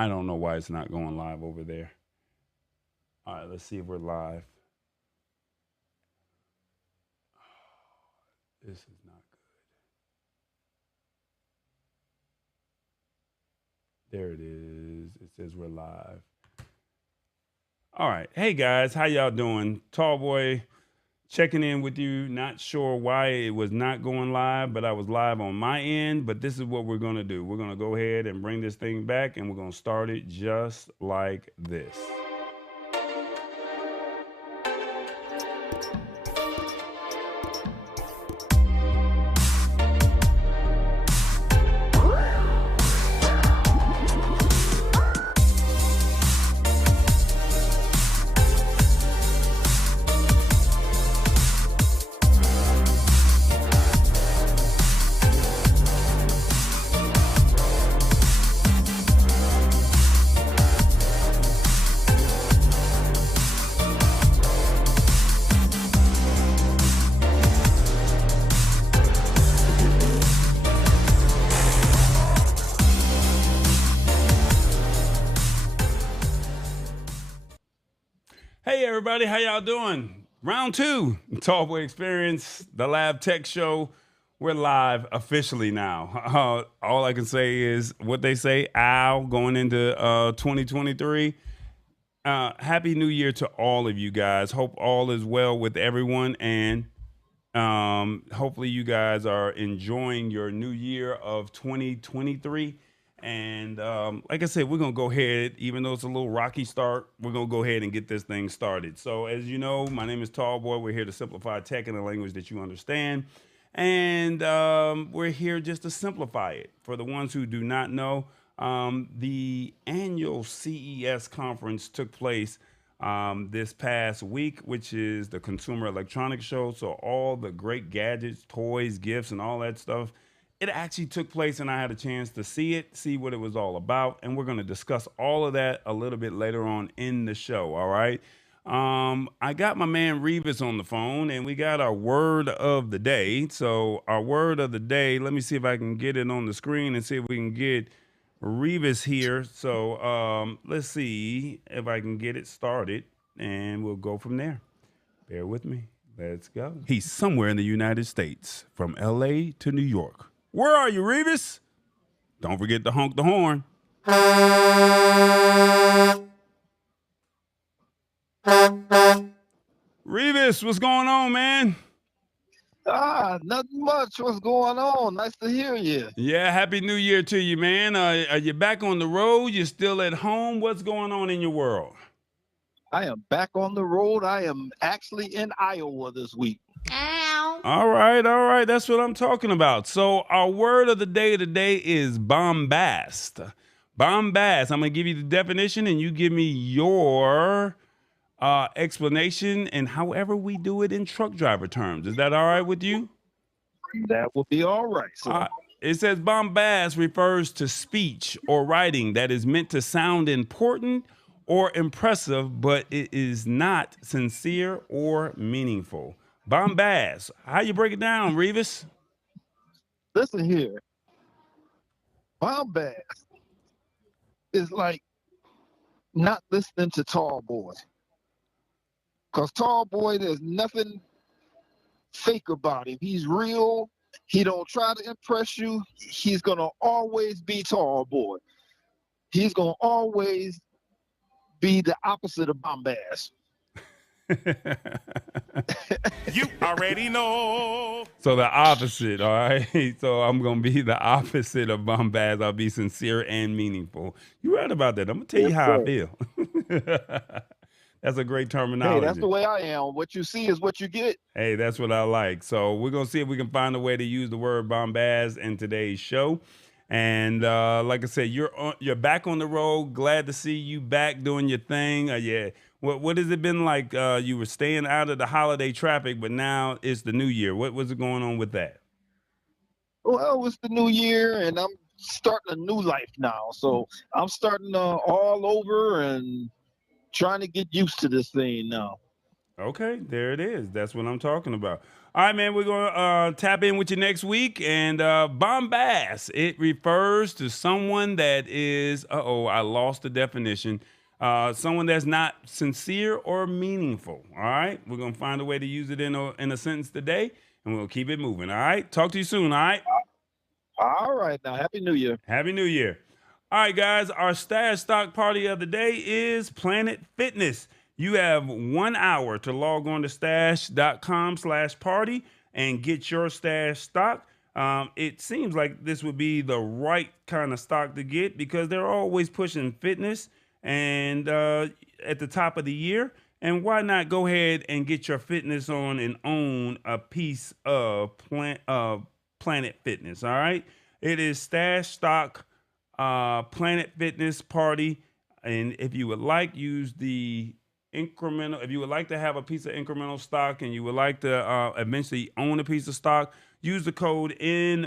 I don't know why it's not going live over there. All right, let's see if we're live. This is not good. There it is. It says we're live. All right. Hey guys, how y'all doing? Tall boy checking in with you. Not sure why it was not going live, but I was live on my end. But this is what we're going to do. We're going to go ahead and bring this thing back, and we're going to start it just like this. Hey everybody, how y'all doing? Round 2, Tall Boy Experience, the Lab Tech Show. We're live officially now. All I can say is what they say, ow, going into 2023. Happy New Year to all of you guys. Hope all is well with everyone, and hopefully you guys are enjoying your new year of 2023. And like I said, we're going to go ahead, even though it's a little rocky start, we're going to go ahead and get this thing started. So as you know, my name is Tall Boy. We're here to simplify tech in a language that you understand. And we're here just to simplify it. For the ones who do not know, the annual CES conference took place this past week, which is the Consumer Electronics Show. So all the great gadgets, toys, gifts, and all that stuff, it actually took place, and I had a chance to see it, see what it was all about, and we're going to discuss all of that a little bit later on in the show, all right? I got my man Revis on the phone, and we got our word of the day. So our word of the day, let me see if I can get it on the screen and see if we can get Revis here. So let's see if I can get it started, and we'll go from there. Bear with me. Let's go. He's somewhere in the United States, from LA to New York. Where are you, Revis? Don't forget to honk the horn. Revis, what's going on, man? Nothing much. What's going on? Nice to hear you. Yeah, Happy New Year to you, man. Are you back on the road? You still at home? What's going on in your world? I am back on the road. I am actually in Iowa this week. All right. That's what I'm talking about. So our word of the day today is bombast. Bombast. I'm going to give you the definition, and you give me your explanation, and however we do it in truck driver terms. Is that all right with you? That will be all right. So. It says bombast refers to speech or writing that is meant to sound important or impressive, but it is not sincere or meaningful. Bombast. How you break it down, Revis? Listen here. Bombast is like not listening to Tall Boy. Because Tall Boy, there's nothing fake about him. He's real. He don't try to impress you. He's going to always be Tall Boy. He's going to always be the opposite of bombast. You already know. So the opposite, all right? So I'm going to be the opposite of bombast. I'll be sincere and meaningful. You're right about that. I'm going to tell you how I feel. That's a great terminology. Hey, that's the way I am. What you see is what you get. Hey, that's what I like. So we're going to see if we can find a way to use the word bombast in today's show. And like I said, you're back on the road. Glad to see you back doing your thing. Yeah. What has it been like? You were staying out of the holiday traffic, but now it's the new year. What was it going on with that? Well, it's the new year, and I'm starting a new life now. So I'm starting all over and trying to get used to this thing now. Okay, there it is. That's what I'm talking about. All right, man, we're going to tap in with you next week. And bombast, it refers to someone that is, I lost the definition. Someone that's not sincere or meaningful. All right, we're going to find a way to use it in a sentence today, and we'll keep it moving. All right, talk to you soon. All right. All right, now, Happy New Year. Happy New Year. All right, guys, our stash stock party of the day is Planet Fitness. You have 1 hour to log on to stash.com/party and get your stash stock. It seems like this would be the right kind of stock to get because they're always pushing fitness and at the top of the year. And why not go ahead and get your fitness on and own a piece of Planet Fitness? All right. It is stash stock Planet Fitness party. And if you would like, use the incremental. If you would like to have a piece of incremental stock and you would like to eventually own a piece of stock, use the code in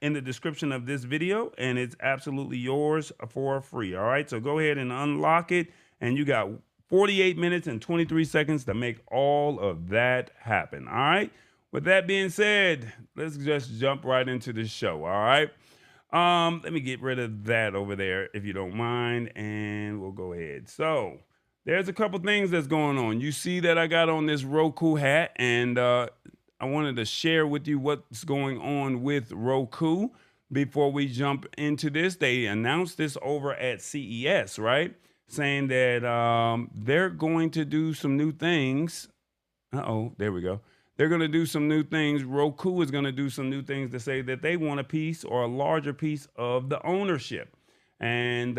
the description of this video, and it's absolutely yours for free. All right. So go ahead and unlock it, and you got 48 minutes and 23 seconds to make all of that happen. All right. With that being said, let's just jump right into the show. All right. Let me get rid of that over there, if you don't mind, and we'll go ahead. So there's a couple things that's going on. You see that I got on this Roku hat, and I wanted to share with you what's going on with Roku before we jump into this. They announced this over at CES, right? Saying that they're going to do some new things. There we go. They're going to do some new things. Roku is going to do some new things to say that they want a piece or a larger piece of the ownership. And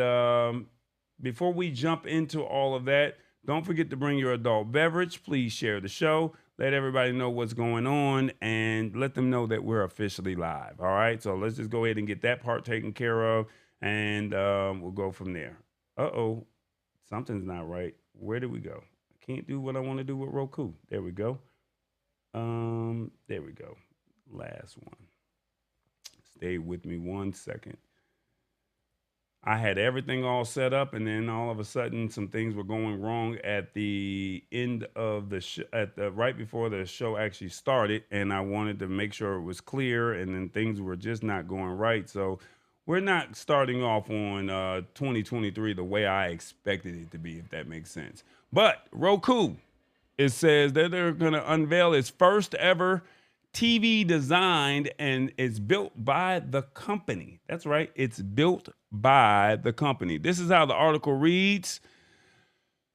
before we jump into all of that, don't forget to bring your adult beverage. Please share the show. Let everybody know what's going on and let them know that we're officially live. All right. So let's just go ahead and get that part taken care of, and we'll go from there. Something's not right. Where did we go? I can't do what I want to do with Roku. There we go. There we go. Last one. Stay with me 1 second. I had everything all set up, and then all of a sudden, some things were going wrong at the end of the right before the show actually started, and I wanted to make sure it was clear, and then things were just not going right. So we're not starting off on 2023 the way I expected it to be, if that makes sense. But Roku, it says that they're going to unveil its first ever TV designed, and it's built by the company. That's right. It's built by the company. This is how the article reads.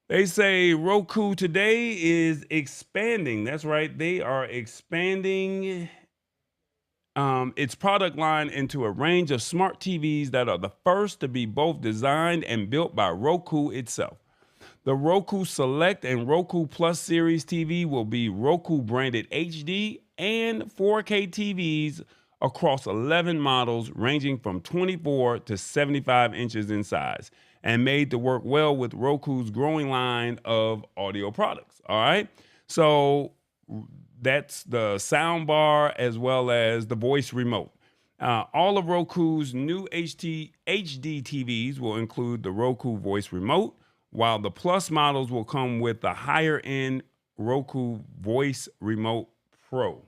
They say Roku today is expanding. That's right. They are expanding its product line into a range of smart TVs that are the first to be both designed and built by Roku itself. The Roku Select and Roku Plus Series TV will be Roku branded HD and 4K TVs across 11 models ranging from 24 to 75 inches in size and made to work well with Roku's growing line of audio products. All right. So that's the sound bar as well as the voice remote. All of Roku's new HD TVs will include the Roku voice remote, while the Plus models will come with the higher-end Roku Voice Remote Pro.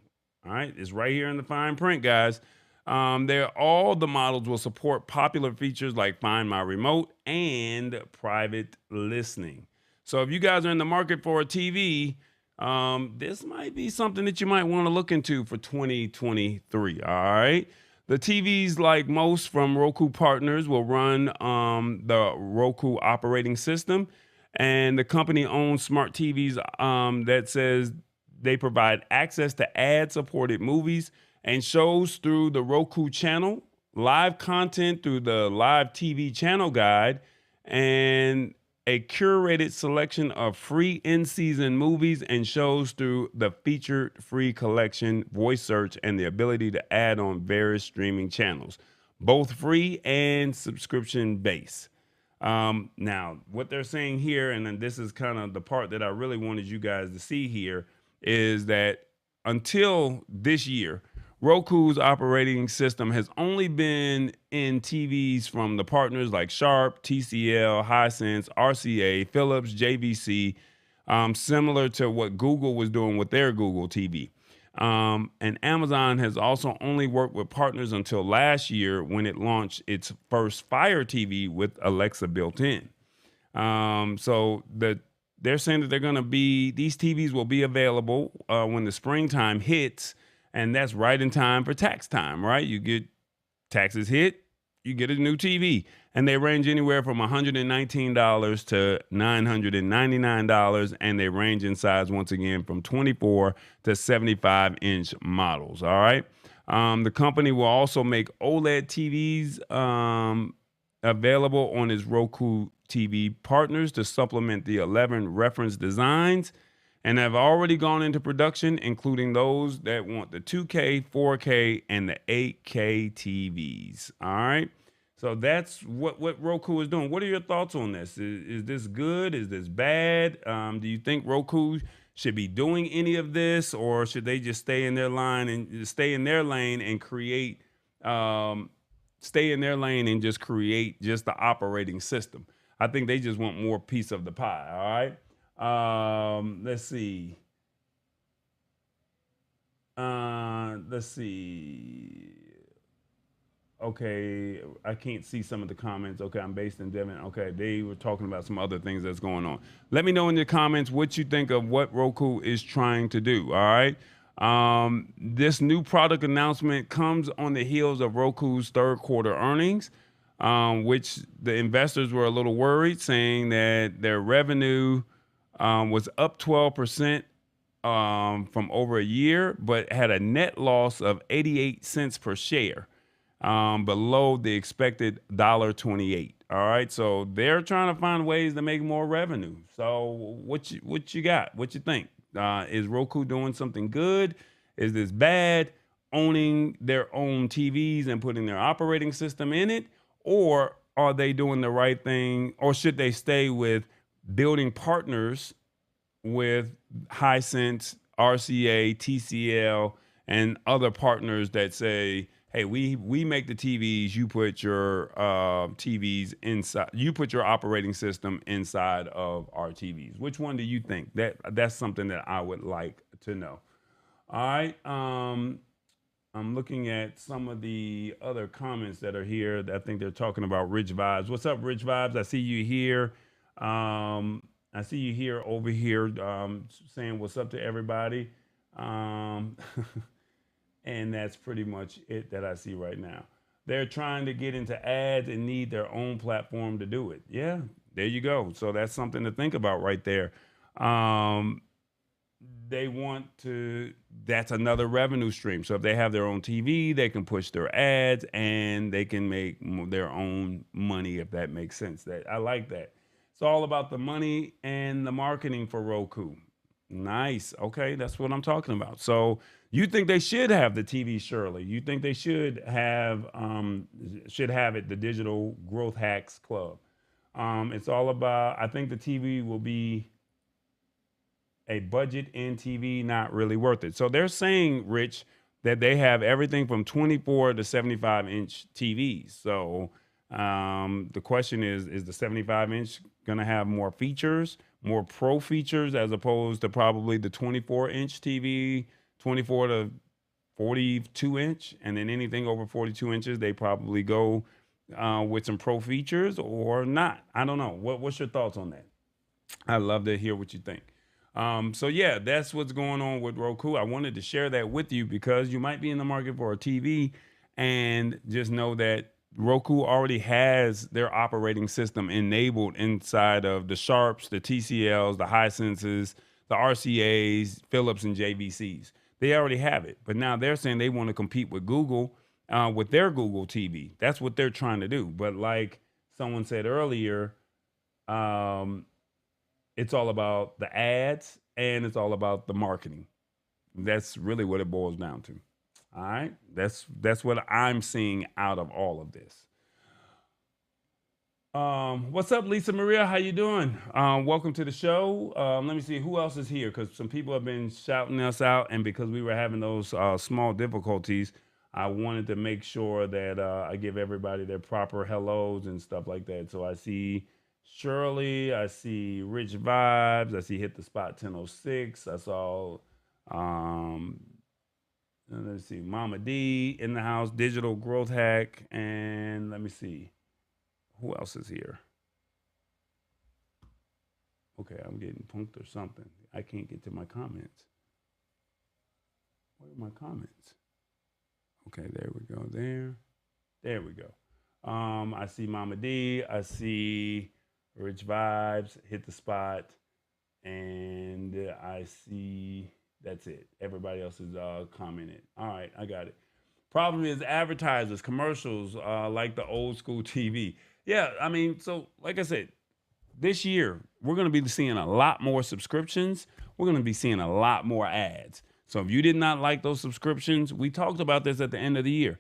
All right, it's right here in the fine print, guys. All the models will support popular features like Find My Remote and private listening. So if you guys are in the market for a TV, this might be something that you might want to look into for 2023, all right? The TVs, like most from Roku partners, will run the Roku operating system, and the company owns smart TVs that says they provide access to ad-supported movies and shows through the Roku channel, live content through the live TV channel guide, and a curated selection of free in-season movies and shows through the featured free collection, voice search, and the ability to add on various streaming channels, both free and subscription-based. Now, what they're saying here, and then this is kind of the part that I really wanted you guys to see here, is that until this year, Roku's operating system has only been in TVs from the partners like Sharp, TCL, Hisense, RCA, Philips, JVC, similar to what Google was doing with their Google TV. And Amazon has also only worked with partners until last year when it launched its first Fire TV with Alexa built in. They're saying that these TVs will be available when the springtime hits, and that's right in time for tax time, right? You get taxes hit, you get a new TV. And they range anywhere from $119 to $999, and they range in size, once again, from 24 to 75-inch models, all right? The company will also make OLED TVs available on its Roku TV partners to supplement the 11 reference designs, and have already gone into production, including those that want the 2K, 4K, and the 8K TVs. All right. So that's what Roku is doing. What are your thoughts on this? Is this good? Is this bad? Do you think Roku should be doing any of this, or should they just stay in their lane and create, stay in their lane and just create just the operating system? I think they just want more piece of the pie. All right. Let's see. Let's see. Okay, I can't see some of the comments. Okay, I'm based in Devon. Okay, they were talking about some other things that's going on. Let me know in the comments what you think of what Roku is trying to do. All right. This new product announcement comes on the heels of Roku's third quarter earnings, which the investors were a little worried, saying that their revenue was up 12% from over a year, but had a net loss of 88 cents per share, below the expected $1.28. All right, so they're trying to find ways to make more revenue. So what you got? What you think? Is Roku doing something good? Is this bad? Owning their own TVs and putting their operating system in it, or are they doing the right thing? Or should they stay with building partners with Hisense, RCA, TCL, and other partners that say, hey, we make the TVs, you put your TVs inside, you put your operating system inside of our TVs. Which one do you think? That's something that I would like to know. All right. I'm looking at some of the other comments that are here. I think they're talking about Rich Vibes. What's up, Rich Vibes? I see you here. I see you here over here saying what's up to everybody. And that's pretty much it that I see right now. They're trying to get into ads and need their own platform to do it. Yeah, there you go. So that's something to think about right there. They want to, that's another revenue stream. So if they have their own TV, they can push their ads and they can make their own money, if that makes sense. I like that. It's all about the money and the marketing for Roku. Nice. Okay, that's what I'm talking about. So you think they should have the TV, Shirley? You think they should have it, the Digital Growth Hacks Club? It's all about, I think the TV will be a budget in TV, not really worth it. So they're saying, Rich, that they have everything from 24 to 75-inch TVs. So the question is the 75-inch going to have more features, more pro features, as opposed to probably the 24-inch TV, 24 to 42-inch, and then anything over 42 inches, they probably go with some pro features or not. I don't know. What's your thoughts on that? I'd love to hear what you think. So yeah, that's what's going on with Roku. I wanted to share that with you because you might be in the market for a TV, and just know that Roku already has their operating system enabled inside of the Sharps, the TCLs, the Hisenses, the RCAs, Philips, and JVCs. They already have it, but now they're saying they want to compete with Google with their Google TV. That's what they're trying to do. But like someone said earlier, it's all about the ads and it's all about the marketing. That's really what it boils down to. All right. That's what I'm seeing out of all of this. What's up, Lisa Maria? How you doing? Welcome to the show. Let me see who else is here, because some people have been shouting us out, and because we were having those small difficulties, I wanted to make sure that I give everybody their proper hellos and stuff like that. So I see Shirley, I see Rich Vibes, I see Hit the Spot 1006. I saw Let's see, Mama D in the house, digital growth hack, and let me see, who else is here? Okay, I'm getting punked or something. I can't get to my comments. Where are my comments? Okay, there we go. There we go. I see Mama D. I see Rich Vibes, Hit the Spot, and I see that's it. Everybody else is commented. All right, I got it. Problem is advertisers, commercials, like the old school TV. Yeah, I mean, so like I said, this year we're going to be seeing a lot more subscriptions. We're going to be seeing a lot more ads. So if you did not like those subscriptions, we talked about this at the end of the year.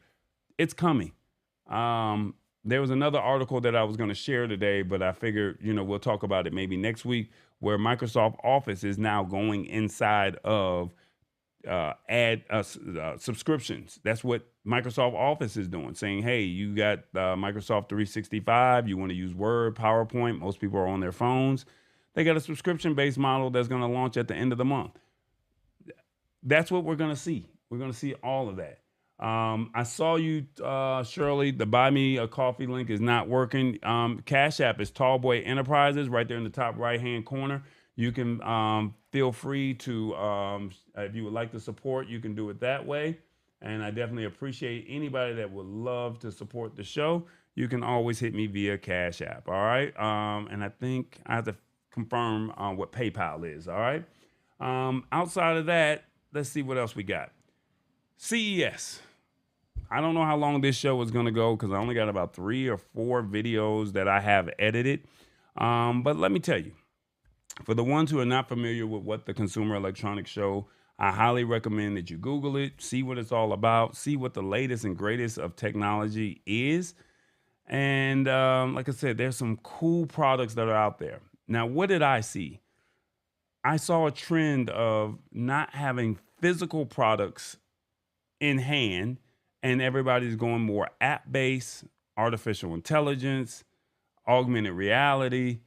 It's coming. There was another article that I was going to share today, but I figured, we'll talk about it maybe next week, where Microsoft Office is now going inside of subscriptions. That's what Microsoft Office is doing, saying, hey, you got Microsoft 365, you want to use Word, PowerPoint, most people are on their phones. They got a subscription-based model that's going to launch at the end of the month. That's what we're going to see. We're going to see all of that. I saw you, Shirley, the Buy Me a Coffee link is not working. Cash App is Tallboy Enterprises right there in the top right-hand corner. You can feel free to, if you would like to support, you can do it that way. And I definitely appreciate anybody that would love to support the show. You can always hit me via Cash App, all right? And I think I have to confirm what PayPal is, all right? Outside of that, let's see what else we got. CES. I don't know how long this show is going to go because I only got about 3 or 4 videos that I have edited. But let me tell you, for the ones who are not familiar with what the Consumer Electronics Show, I highly recommend that you Google it, see what it's all about, see what the latest and greatest of technology is. And like I said, there's some cool products that are out there. Now, what did I see? I saw a trend of not having physical products in hand, and everybody's going more app-based, artificial intelligence, augmented reality,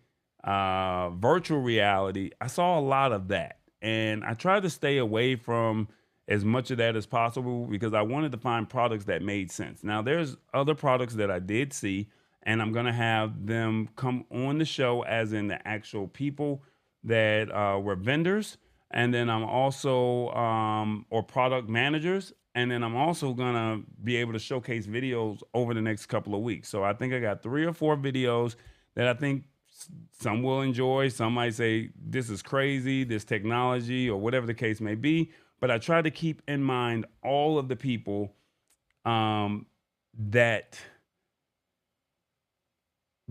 virtual reality. I saw a lot of that, and I tried to stay away from as much of that as possible because I wanted to find products that made sense. Now, there's other products that I did see, and I'm going to have them come on the show as in the actual people that were vendors, and then I'm also, or product managers, and then I'm also going to be able to showcase videos over the next couple of weeks. So I think I got 3 or 4 videos that I think some will enjoy. Some might say, this is crazy, this technology, or whatever the case may be. But I try to keep in mind all of the people that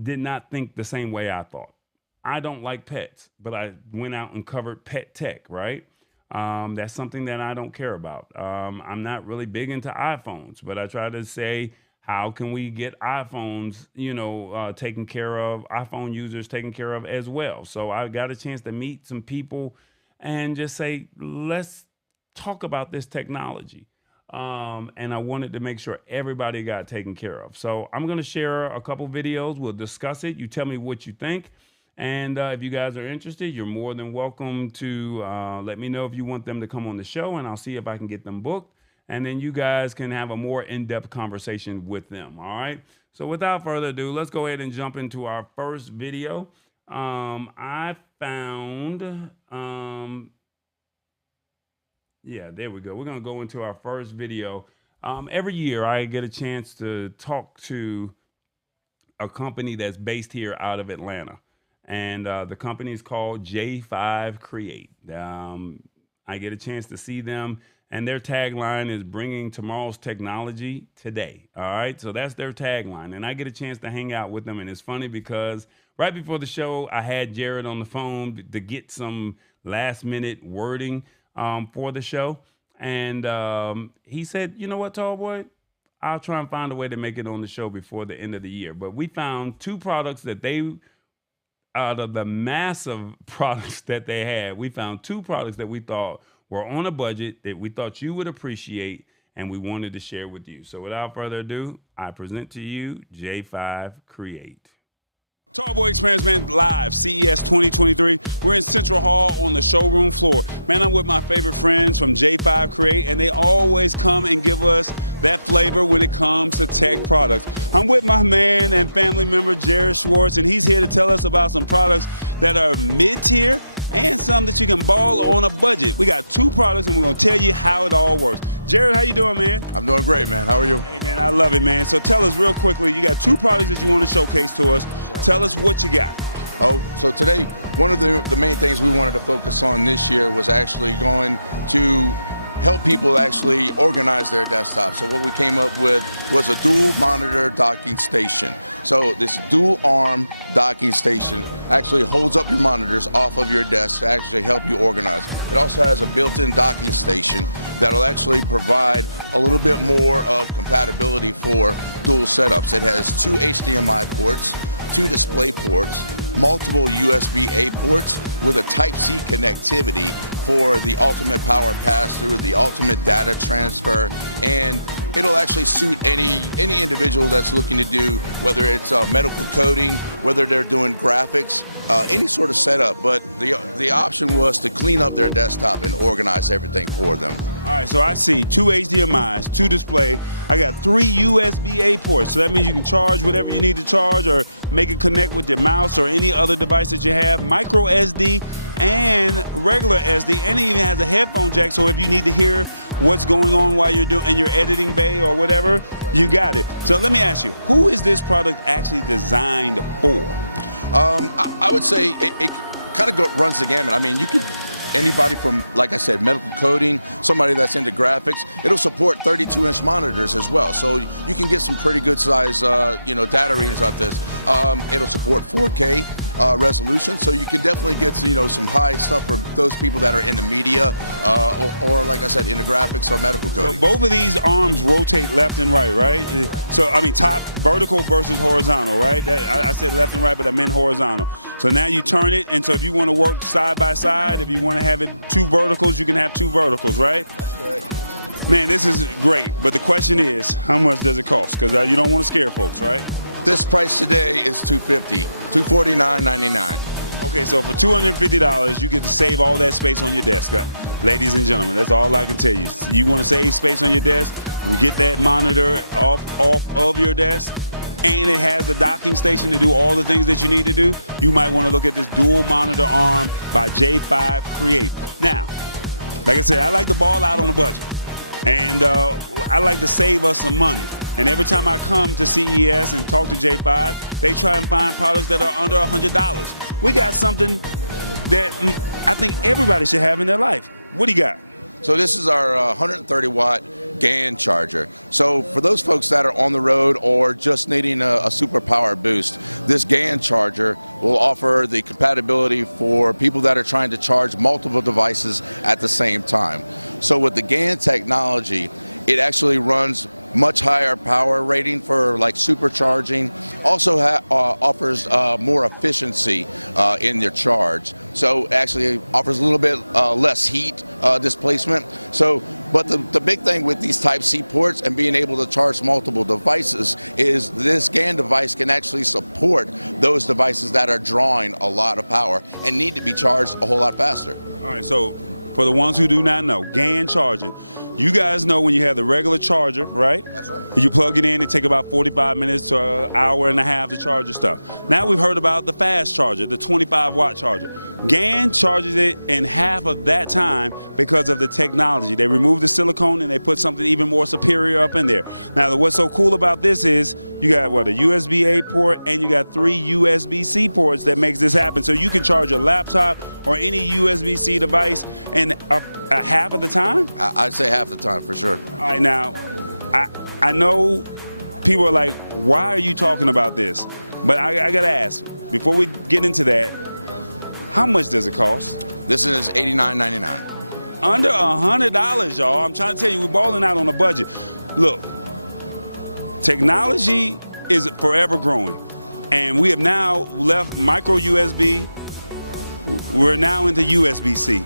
did not think the same way I thought. I don't like pets, but I went out and covered pet tech, right? That's something that I don't care about. I'm not really big into iPhones, but I try to say, how can we get iPhones, taken care of, iPhone users taken care of as well? So I got a chance to meet some people and just say, let's talk about this technology. And I wanted to make sure everybody got taken care of. So I'm going to share a couple videos. We'll discuss it. You tell me what you think. And if you guys are interested, you're more than welcome to let me know if you want them to come on the show, and I'll see if I can get them booked. And then you guys can have a more in-depth conversation with them. All right. So without further ado, let's go ahead and jump into our first video. I found, yeah, there we go. We're going to go into our first video. Every year I get a chance to talk to a company that's based here out of Atlanta. And the company is called J5Create. I get a chance to see them, and their tagline is bringing tomorrow's technology today. All right, so that's their tagline, and I get a chance to hang out with them, and it's funny because right before the show, I had Jared on the phone to get some last-minute wording for the show, and he said, "You know what, Tallboy? I'll try and find a way to make it on the show before the end of the year." But we found 2 products that they out of the massive products that they had, we found 2 products that we thought were on a budget that we thought you would appreciate, and we wanted to share with you. So without further ado, I present to you J5Create. Tallboy Experience, man, live, CES 2023. We're in Central Hall on the showroom floor. Man, I'm with my favorite friends from J5Create, and they always come and give us that flavor when it comes to tech products. I'm with my man and family member, Jared Schwartz, and he's here to tell us about some products that are mid-tier and some that you can ball on a budget. We got two products, and we're going to tell you how it all works. Jared, how you doing, man? I'm doing great, man. How are you? Hey, man, I love it, man. So tell us real quickly, you got two products that you want to showcase to us. Right. Tell us what you got. Oh, so today, one of the main things we wanted to focus on this year was actually going to help people actually organize their desktop. So what we came up with was a dual monitor docking station. So this dual arm docking station actually holds up your monitors off of your desk to actually help you organize. It also has a built-in docking station that'll actually provide a little bit more of compatibility for dual setups. It has two HDMI ports, two display ports, multiple USB-A ports with a Type-C connectivity for the ultimate power pass-through, the ultimate data transfer, and it'll actually suit any individual that's looking to do, whether it's medical coding, whether they're doing graphics, any sort of setup. But the option was to clean up their desktop and organize everything for them. All right, so I see two HDMIs, two display. I got three USB-A ports, so that means you can charge whatever you need to charge or make it connect with your mouse or any other device that you have. Micro SD and regular SD, and it even has a headphone jack, so if you need to hear what's going on while you're doing in your editing bay or whatever, you got it. So let me ask you, who is this product actually designed for? I would say it kind of runs the gamut. I mean, you could anybody from, like I said, medical coding, somebody that's into graphics. It'll support 32-inch monitors as well, so you can get some pretty good size, data readings off this. It'll support 4K resolution, so you can definitely get some high stuff for those people that are into media, or like I said, into graphics or medical coding. So both of these arms rotate left and right? So I mean, top vertical versus horizontal, right? I said left and right, but I meant horizontal. So now you turn it, and so if you want to work side by side, if you want to have it two verticals, you can have two verticals, right? That's correct. Man, this is great, but the question is, how much does it cost? Because you don't want to scare folks, right? This price today is $250, $249.99. Okay, so for $250, you get to save all that space on your desk. Ladies and gentlemen, that's all I can tell you. You want to save space on your desk? We get that monitor off of your desk, and it has the docking station to do all the things that you need to do. You might want to look at this dual monitor arm by J5Create. Now, like I said, I like to ball out on a budget, and I like to save us some money. And every time I come to CES and talk to J5, they try and find products that are under $100. We got something that I think everybody should have in their life. What do you got? So this is our 130-watt GAN charger. So for those folks that are on the road or just needing a super power boost, this GAN charger will offer the compatibility for people that are trying to charge multiple devices at the same time. So with the GAN technology, it actually runs much higher power rating for like supercharging. Also offers more efficiency in your charge. So actually offers a little bit less heat displacement. But the big thing with these Type-C ports and being able to charge multiple devices is this GAN device can actually support those devices that are drawing a lot of power and need to be charged a whole lot faster. All right, so for the ones who do not know, GAN charging. You guys know when you have the regular charger, right? That's right. You plug it in, it take about 45 minutes to an hour and a half to charge your stuff. Now we've heard about the fast charger, the 25-watt charger. GAN charges it in half of that time because of the technology. They remove the silicone and they put something even more superior up in there. Now, what's so cool about this is you got, a USB-A port, and you got 3 USB-C ports that makes this happen. So you can charge your laptop or any USB-C device in a half of the time? I'd say half the time for sure. All right, now, I know people are like, why are you talking about this? But I got to ask, before we get into that, how much does it cost? This is $89.99. Under $100, y'all. I'm trying to tell you, we're balling out on a budget. Look, technology is forever growing, and we have now left micro USB. We're now into USB-C.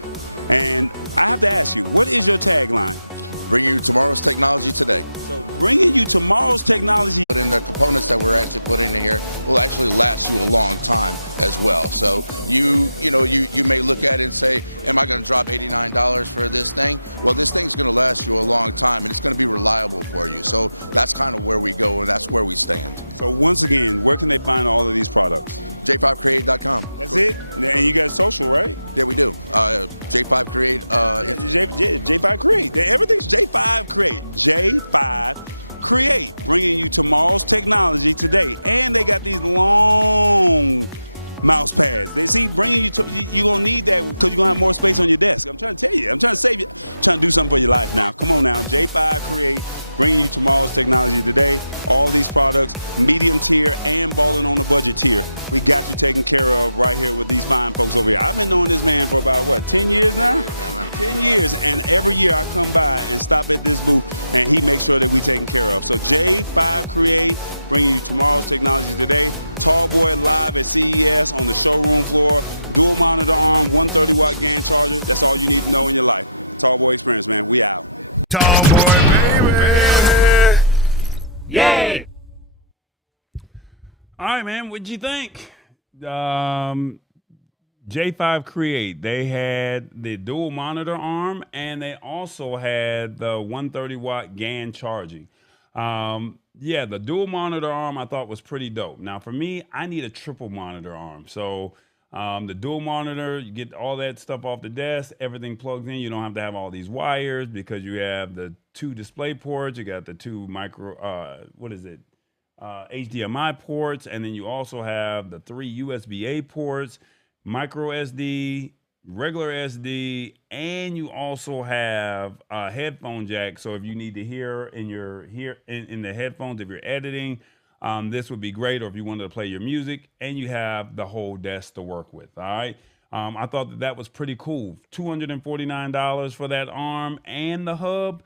And I have to ask you, what is your tagline? bringing you tomorrow's technology today. So bringing you tomorrow's technology. But in the components that we're actually putting in here will actually last you a long time as well. So you may look at it and say, am I going to drop $89 for this thing? Well, this thing's going to last you a long time, and it's going to be reliable for you. So that's kind of where we go, and that's where we stand. So once again, where can they find all of these products? J5Create.com. That's it? And you got social, right? Yeah, we do. J5Create. J5Create. Everything's J5Create. J5Create, bringing you tomorrow's technology today. And they got these long mouse pads. They see bringing you. You're gonna need that because you're gonna have more space on your desk. I'm trying to tell you. I'm trying to save you. I'm trying to do something for your life now. Come on now. J5Create, bringing you tomorrow's technology today. All these products, medium tier and balling on the budget tier. We got you taken care of right here with these fine folks over here. I've been knowing this man for about, what, 10 years now? 10 years. And every year I come by and stop at this booth and he makes sure that we taken care of. So J5Create, bringing you tomorrow's technology today. Tall Boy live at CES on the showroom floor. Dual monitor arm, 130 watt GAN charger. That's all you need to know in your life. Tall Boy experience, man. We out. Tall Boy, baby. Yay! All right, man. What'd you think? J5Create. They had the dual monitor arm, and they also had the 130 watt GAN charging. Yeah, the dual monitor arm I thought was pretty dope. Now, for me, I need a triple monitor arm. So the dual monitor, you get all that stuff off the desk, everything plugs in. You don't have to have all these wires because you have the 2 display ports. You got the 2 HDMI ports, and then you also have the 3 USB-A ports, micro SD, regular SD, and you also have a headphone jack. So if you need to hear in the headphones, if you're editing, this would be great. Or if you wanted to play your music, and you have the whole desk to work with. All right. I thought that was pretty cool. $249 for that arm and the hub.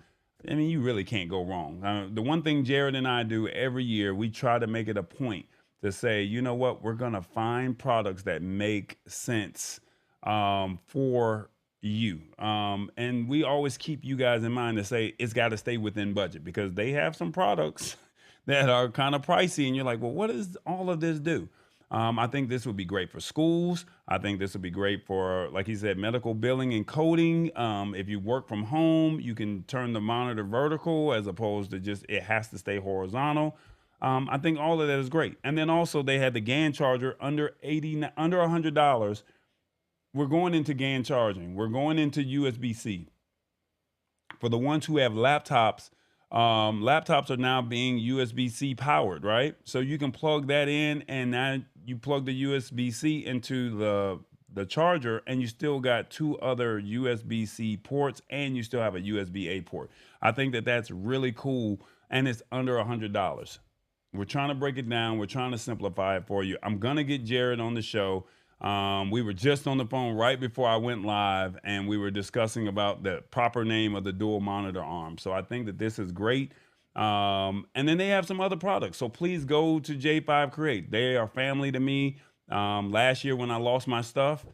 I mean, you really can't go wrong. The one thing Jared and I do every year, we try to make it a point to say, you know what, we're going to find products that make sense for you. And we always keep you guys in mind to say it's got to stay within budget, because they have some products that are kind of pricey. And you're like, well, what does all of this do? I think this would be great for schools. I think this would be great for, like he said, medical billing and coding. If you work from home, you can turn the monitor vertical as opposed to just it has to stay horizontal. I think all of that is great. And then also they had the GAN charger under $100. We're going into GAN charging. We're going into USB-C. For the ones who have laptops, laptops are now being USB-C powered, right? So you can plug that in, and now you plug the USB-C into the charger, and you still got 2 other USB-C ports, and you still have a USB-A port. I think that that's really cool, and it's under $100. We're trying to break it down. We're trying to simplify it for you. I'm going to get Jared on the show. We were just on the phone right before I went live, and we were discussing about the proper name of the dual monitor arm. So I think that this is great. And then they have some other products. So please go to J5Create. They are family to me. Last year when I lost my stuff,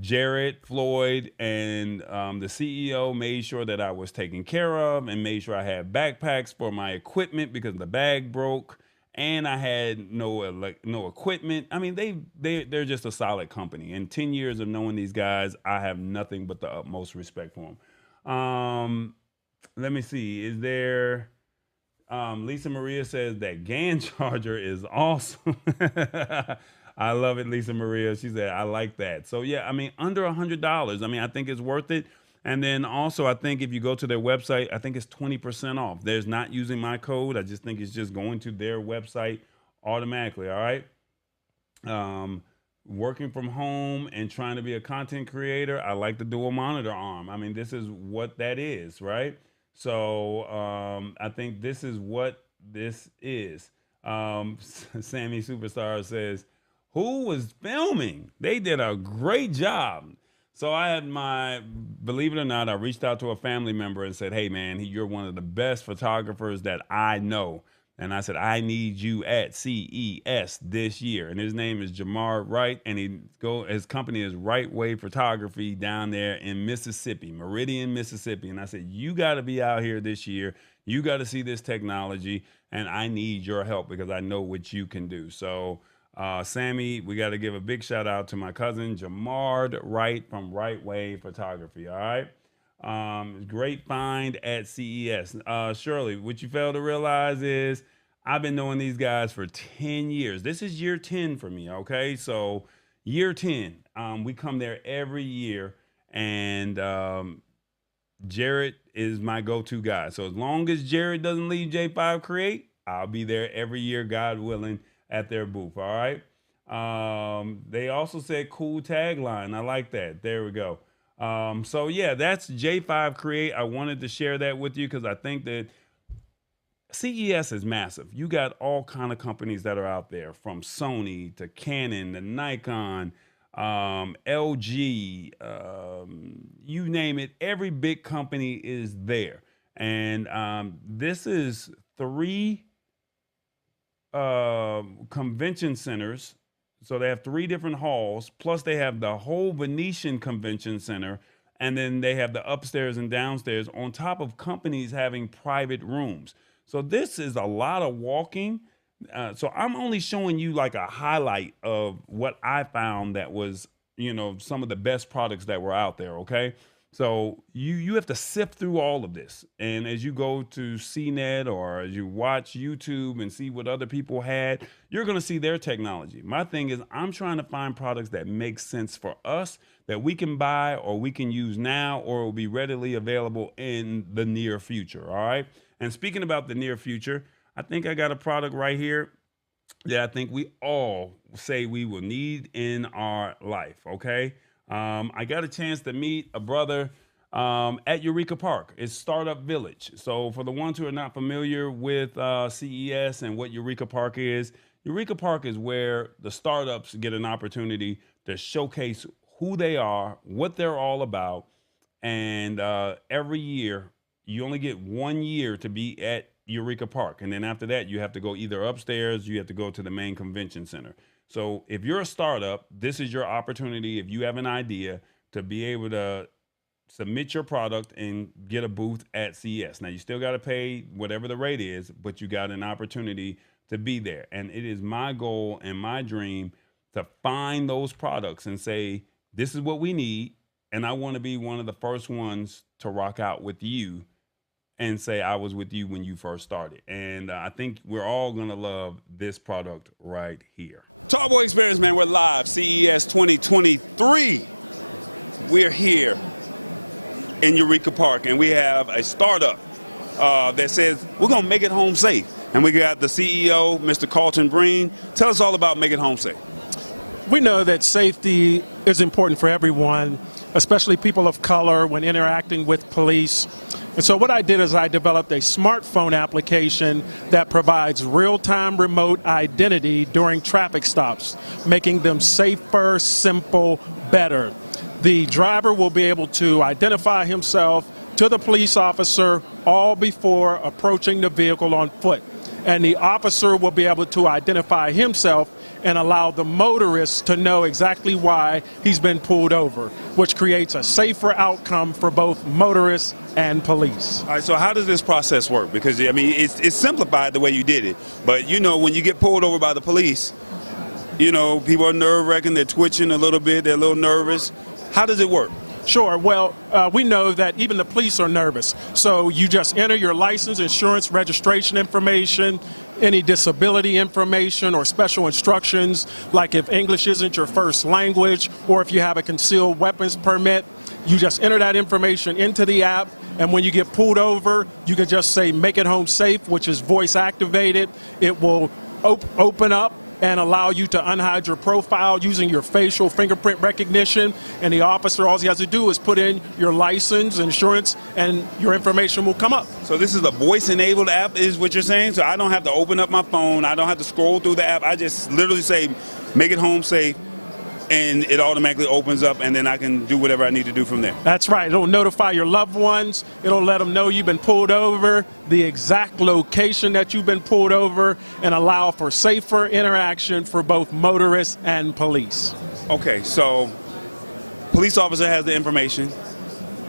Jared, Floyd, and the CEO made sure that I was taken care of and made sure I had backpacks for my equipment because the bag broke. And I had no equipment. I mean, they're just a solid company. In 10 years of knowing these guys, I have nothing but the utmost respect for them. Let me see. Is there? Lisa Maria says that GAN charger is awesome. I love it, Lisa Maria. She said, I like that. So yeah, I mean, under $100. I mean, I think it's worth it. And then also, I think if you go to their website, I think it's 20% off. There's not using my code. I just think it's just going to their website automatically, all right? Working from home and trying to be a content creator, I like the dual monitor arm. I mean, this is what that is, right? So I think this is what this is. Sammy Superstar says, who was filming? They did a great job. So I had believe it or not, I reached out to a family member and said, hey man, you're one of the best photographers that I know. And I said, I need you at CES this year. And his name is Jamar Wright, and his company is Wright Way Photography down there in Mississippi, Meridian, Mississippi. And I said, you got to be out here this year. You got to see this technology, and I need your help because I know what you can do. So, Sammy, we got to give a big shout out to my cousin, Jamar Wright from Wright Way Photography. All right. Great find at CES. Shirley, what you fail to realize is I've been knowing these guys for 10 years. This is year 10 for me, okay? So year 10, we come there every year, and Jared is my go-to guy. So as long as Jared doesn't leave J5Create, I'll be there every year, God willing, at their booth, all right? They also said cool tagline. I like that. There we go. So yeah, that's J5Create. I wanted to share that with you because I think that CES is massive. You got all kind of companies that are out there, from Sony to Canon to Nikon, LG, you name it. Every big company is there. And this is 3 convention centers. So they have 3 different halls, plus they have the whole Venetian Convention Center, and then they have the upstairs and downstairs on top of companies having private rooms. So this is a lot of walking. So I'm only showing you like a highlight of what I found that was, some of the best products that were out there, okay? So you have to sift through all of this. And as you go to CNET or as you watch YouTube and see what other people had, you're going to see their technology. My thing is I'm trying to find products that make sense for us, that we can buy or we can use now or will be readily available in the near future, all right? And speaking about the near future, I think I got a product right here that I think we all say we will need in our life, okay? I got a chance to meet a brother at Eureka Park. It's Startup Village. So for the ones who are not familiar with CES and what Eureka Park is where the startups get an opportunity to showcase who they are, what they're all about. And every year, you only get 1 year to be at Eureka Park. And then after that, you have to go either upstairs, you have to go to the main convention center. So if you're a startup, this is your opportunity, if you have an idea, to be able to submit your product and get a booth at CES. Now, you still got to pay whatever the rate is, but you got an opportunity to be there. And it is my goal and my dream to find those products and say, this is what we need, and I want to be one of the first ones to rock out with you and say I was with you when you first started. And I think we're all going to love this product right here. Tallboy Experience, man, we're live. CES 2023. We're here in Eureka Park, and we have a startup that says we're going to make it home safe. And we got the CEO, Mr. Carlton Breen. Tell us all about Make It Home Safe. We know that safety is important for everyone, especially people of color when interacting with police. And so what I did is I developed a smartphone application that provides real-time remote identity during traffic stops, making them safer, simple, better. The driver will be able to identify himself to the police officer all before approaching the vehicle on foot. And the officer will be able to identify himself and allow the motorist to know exactly why he's been pulled over, which creates a safer outcome for both motorists and police. All right, so how does this process work? Because, I mean, it's simplified the way you did it. But, when you get pulled over by the police, people are nerve-wracking, they're twitching a little bit, they're a little nervous. How does it work? Sure. Well, we know that even the police are nervous. So you just enter your license, insurance, registration information, any disability information or special instructions, like if English isn't your first language or if you have a concealed weapons permit. You just enter that information into the app, and when you get pulled over, you can just say, "Make it home safe," which is voice activated. It will open up and allow you to unhide your profile using your facial fingerprint recognition. And the officer, all he has to do is put in your license, insurance, and your information will come up. So this is a voice-enabled app, is what you're saying? So I don't have to open up my phone. I don't have to scroll through the app. I just literally say, "Make it home safe," and it automatically opens up, and then I can do whatever I need to do from there. That's right. It'll notify your loved ones. It'll let them know you've been pulled over, the exact location that you've been pulled over, and allow for safer interaction for both motorists and police. Okay, so police officer has the information.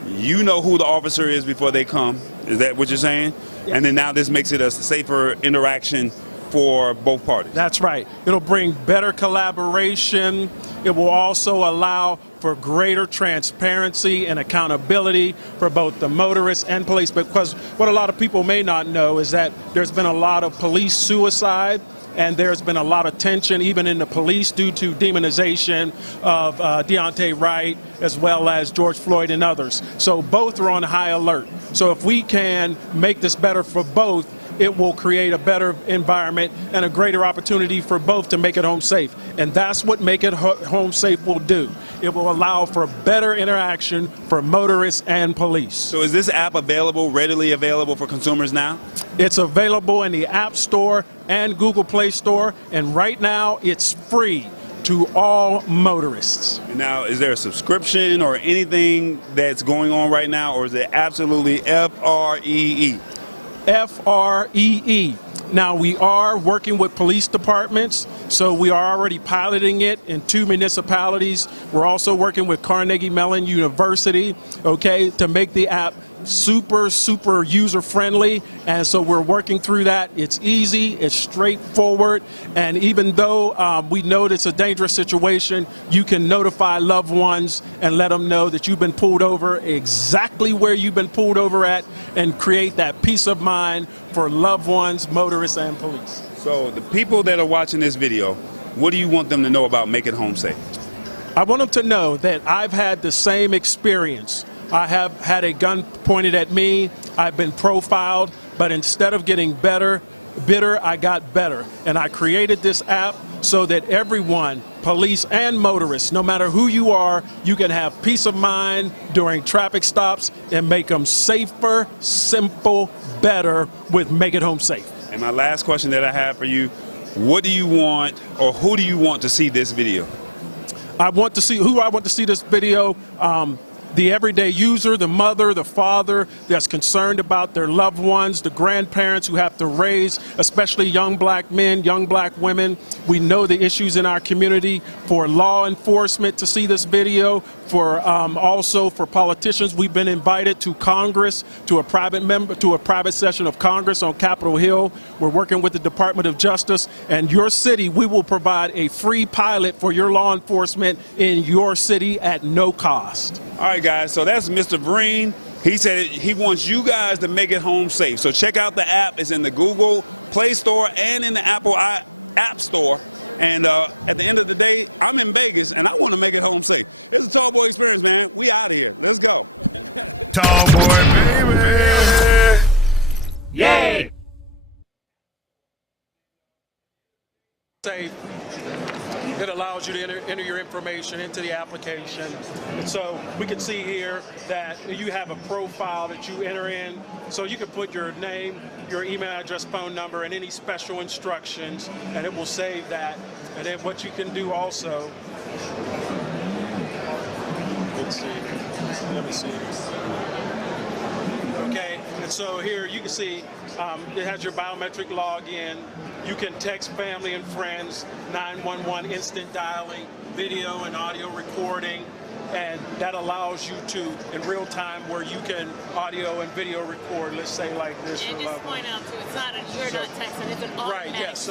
You know who the officer is before they come. Is that what you're saying? Yeah. And then now this makes it a safer interaction for both parties. That's right. It'll bring better collaboration. It will also allow for greater transparency and accountability for both the motorists and police. Because what a lot of people may not know is that there's been a lot of police suicide, and there's been a lot of tension even in the police due to demonization of Deontay Wright as well as George Floyd and others. So both are on high alert. So if we can make this better for both, it will create a better environment and a greater opportunity for both to make it home safe. And that's what Make It Home Safe will do. It will allow for better interaction for motorists and police. So is this app available, readily available for consumers now? It's available in the App Store and Google Play Store, and right now it's free to all motorists. And now, is there a subscription or anything that's going on right now, or is it absolutely F-R-E-E? F-R-E-E. Now, we are working with police departments, so we are already piloting it in 2 municipalities. We're also working with Carnegie Mellon University, okay, to make the app super user-friendly, and so we're working through that. It's easy, it's straightforward, and even though we know it's a dangerous situation, you can notify loved ones and let them know that you've been pulled over, exactly where you've been pulled over at, and create that peace of mind for loved ones, motorists, and police. So the people that are watching this video, what do you want them to know about Make It Home Safe? I want them to know that I've had the same experience. I have had a gun pointed at me. I've been profiled, but instead of getting bitter, I got better. And I created this app so that everyone, police and motorists, no matter who you are, you can have peace of mind during traffic stops and make them safer, simple, better with Make It Home Safe. And my last question that I have for you, what do you want, or who do you want to see this video? I want to see this video. The everyday user, the mother, the father that's concerned about their loved ones, the grandparents who have to raise, especially young black men, young black women. We know the issues in our community. For law enforcement to see this video, for also for politicians, we've been invited to Congress, to a private session of Congress on Capitol Hill. We're working with the Department of Justice, and your city, we will provide a free pilot for your law enforcement in your city at no cost. All right, guys, so that's Mr. Breen. He said he wants you guys to make it home safe. So check out the app. It's in the Google Play Store and in the Apple App Store. And at the end of the day, I'm in Vegas, and I want to make it home safe. It's a Tall Boy experience, man. We out of here. Let's go. Tall Boy, baby. Yay! Safe. It allows you to enter your information into the application. And so we can see here that you have a profile that you enter in. So you can put your name, your email address, phone number, and any special instructions, and it will save that. And then what you can do also, let's see, let me see. Okay, and so here you can see it has your biometric login. You can text family and friends, 911 instant dialing, video and audio recording, and that allows you to, in real time, where you can audio and video record, let's say like this. And just point out too, it's not you're not texting, it's an automatic text.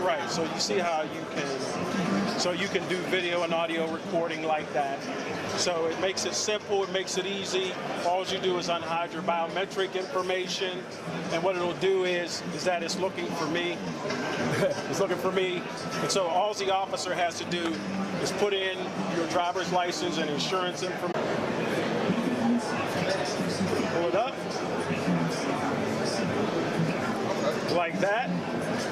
Right, so you see how you can do video and audio recording like that. So it makes it simple, it makes it easy. All you do is unhide your biometric information, and what it'll do is that it's looking for me. It's looking for me. And so all the officer has to do is put in your driver's license and insurance information. Pull it up. Like that.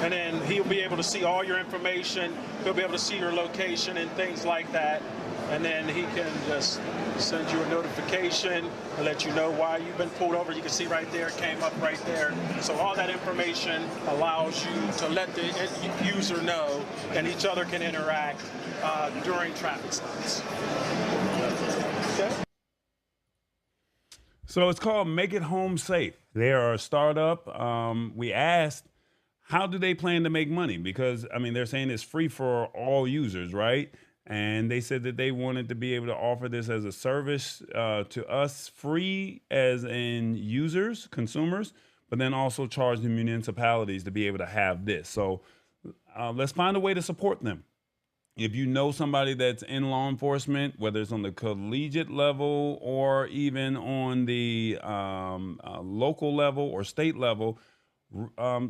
And then he'll be able to see all your information. He'll be able to see your location and things like that. and then he can just send you a notification and let you know why you've been pulled over. You can see right there, it came up right there. So all that information allows you to let the user know, and each other can interact during traffic stops. Okay. So it's called Make It Home Safe. They are a startup. We asked, how do they plan to make money? Because, I mean, they're saying it's free for all users, right? And they said that they wanted to be able to offer this as a service to us, free as in users, consumers, but then also charge the municipalities to be able to have this. So let's find a way to support them. If you know somebody that's in law enforcement, whether it's on the collegiate level or even on the local level or state level,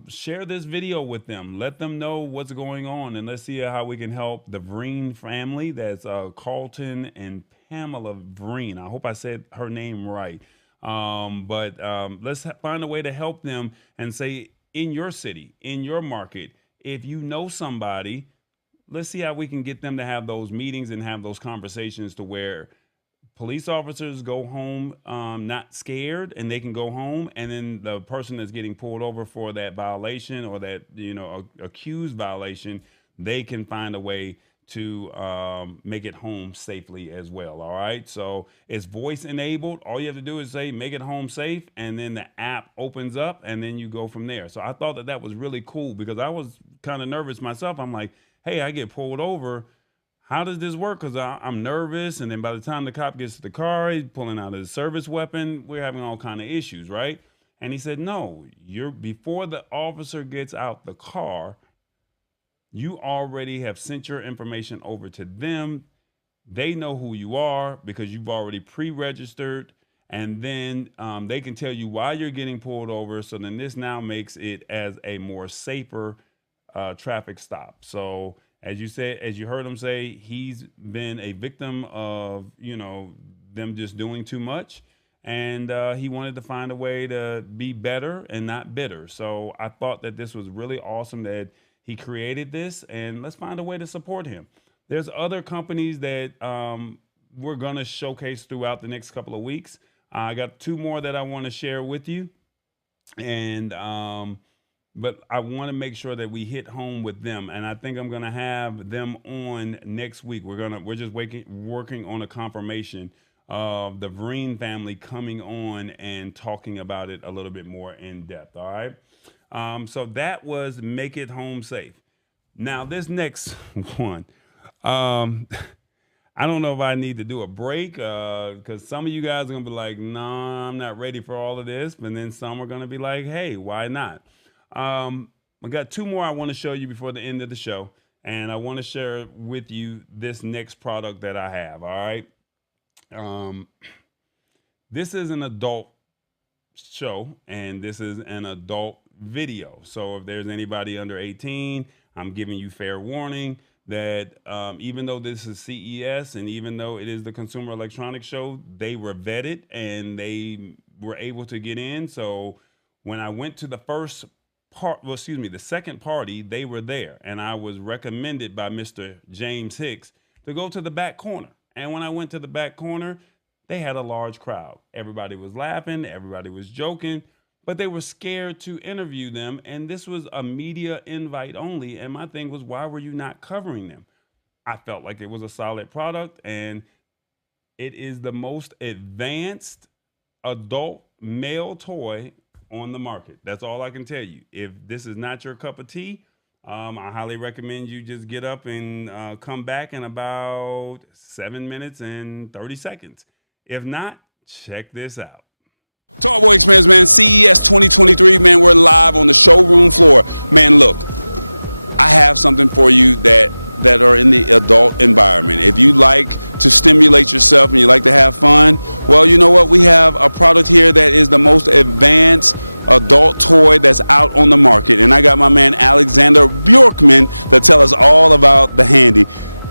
share this video with them. Let them know what's going on, and let's see how we can help the Vreen family. That's Carlton and Pamela Vreen. I hope I said her name right. But let's find a way to help them and say, in your city, in your market, if you know somebody, let's see how we can get them to have those meetings and have those conversations to where police officers go home not scared, and they can go home, and then the person that's getting pulled over for that violation or that, you know, accused violation, they can find a way to make it home safely as well. All right. So it's voice enabled. All you have to do is say, make it home safe. And then the app opens up, and then you go from there. So I thought that that was really cool, because I was kind of nervous myself. I'm like, hey, I get pulled over. How does this work? Because I'm nervous. And then by the time the cop gets to the car, he's pulling out his service weapon. We're having all kind of issues, right? And he said, no, before the officer gets out the car, you already have sent your information over to them. They know who you are because you've already pre-registered. And then they can tell you why you're getting pulled over. So then this now makes it as a more safer traffic stop. So as you said, as you heard him say, he's been a victim of, you know, them just doing too much. And he wanted to find a way to be better and not bitter. So I thought that this was really awesome that he created this, and let's find a way to support him. There's other companies that we're going to showcase throughout the next couple of weeks. I got two more that I want to share with you. And but I want to make sure that we hit home with them, and I think I'm going to have them on next week. We're just working on a confirmation of the Vreen family coming on and talking about it a little bit more in depth. All right. So that was Make It Home Safe. Now this next one, I don't know if I need to do a break because some of you guys are going to be like, no, I'm not ready for all of this. But then some are going to be like, hey, why not? I got two more I want to show you before the end of the show. And I want to share with you this next product that I have. All right. This is an adult show, and this is an adult video. So if there's anybody under 18, I'm giving you fair warning that even though this is CES and even though it is the Consumer Electronics Show, they were vetted and they were able to get in. So when I went to the the second party, they were there, and I was recommended by Mr. James Hicks to go to the back corner. And when I went to the back corner, they had a large crowd. Everybody was laughing, everybody was joking, but they were scared to interview them. And this was a media invite only. And my thing was, why were you not covering them? I felt like it was a solid product, and it is the most advanced adult male toy on the market. That's all I can tell you. If this is not your cup of tea, I highly recommend you just get up and come back in about 7 minutes and 30 seconds. If not, check this out. Tall Boy Experience, man. CES 2023, man. We're live on the showroom floor. Man, look, I have something for you that are in the adult environment. If you like to stimulate yourself and you like to have fun, well, you know what? We have a product here that is the most advanced adult toy that's out on the market. And I got my man Alexander Bjorkman to tell us all about the Handy.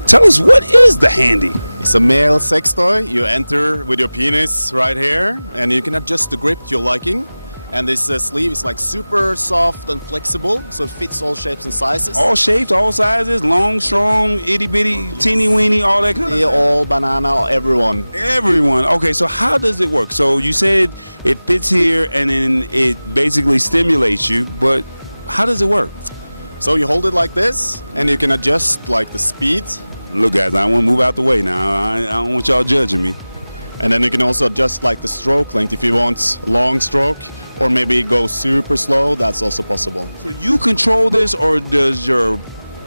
Tell us, what is the Handy? It's a male sex toy. You enter with your penis right here, and you can adjust the grip to your liking. And this sleeve is like super soft and flexible, so it fits all shapes and sizes. All shapes, all sizes, long, strong, itty bitty, teeny weeny, all that kind of stuff? All banana, everyone. Everyone. Okay, so how does it work? So you said it fits here and then it basically stimulates you, but how does it work? So you hold it like this, and you can adjust like the speed. Look, guys, I want to move out the way now. I don't want y'all judging me. And then you can also adjust like the stroke length. If you want long stroke or maybe go super slow, that's also possible. So you control this, or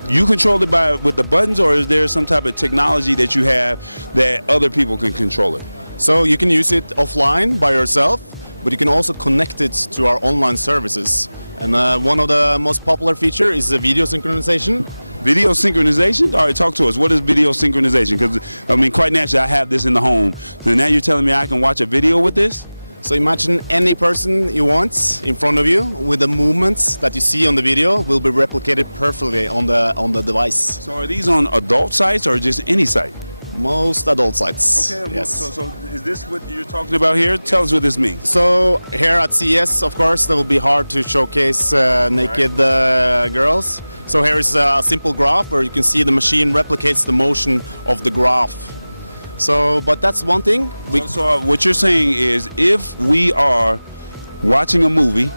you control it with the buttons, or is there some type of technology that you have that other people can control it? So you can use it offline by yourself, but you can also connect it to our online services. And one of the most popular feature is the video synchronization. Video synchronization? All right, talk to us. What is video synchronization? Because, I mean, quite naturally, I have this in the home. So now you're telling me I can watch a video with this? So imagine any person you want in front of you with the movements that you see on the video will be replicated perfectly on the device. So are these on adult sites or just any site? Most adult sites. Okay, yes. So is this what you're talking about here? Tell us what this means. So here at CES, of course, that will be hard to showcase naked girls. So here is a simple graph where you can see the machine replicates the motion of the graph. So, but that's one thing. So what you're saying is, if we are watching a movie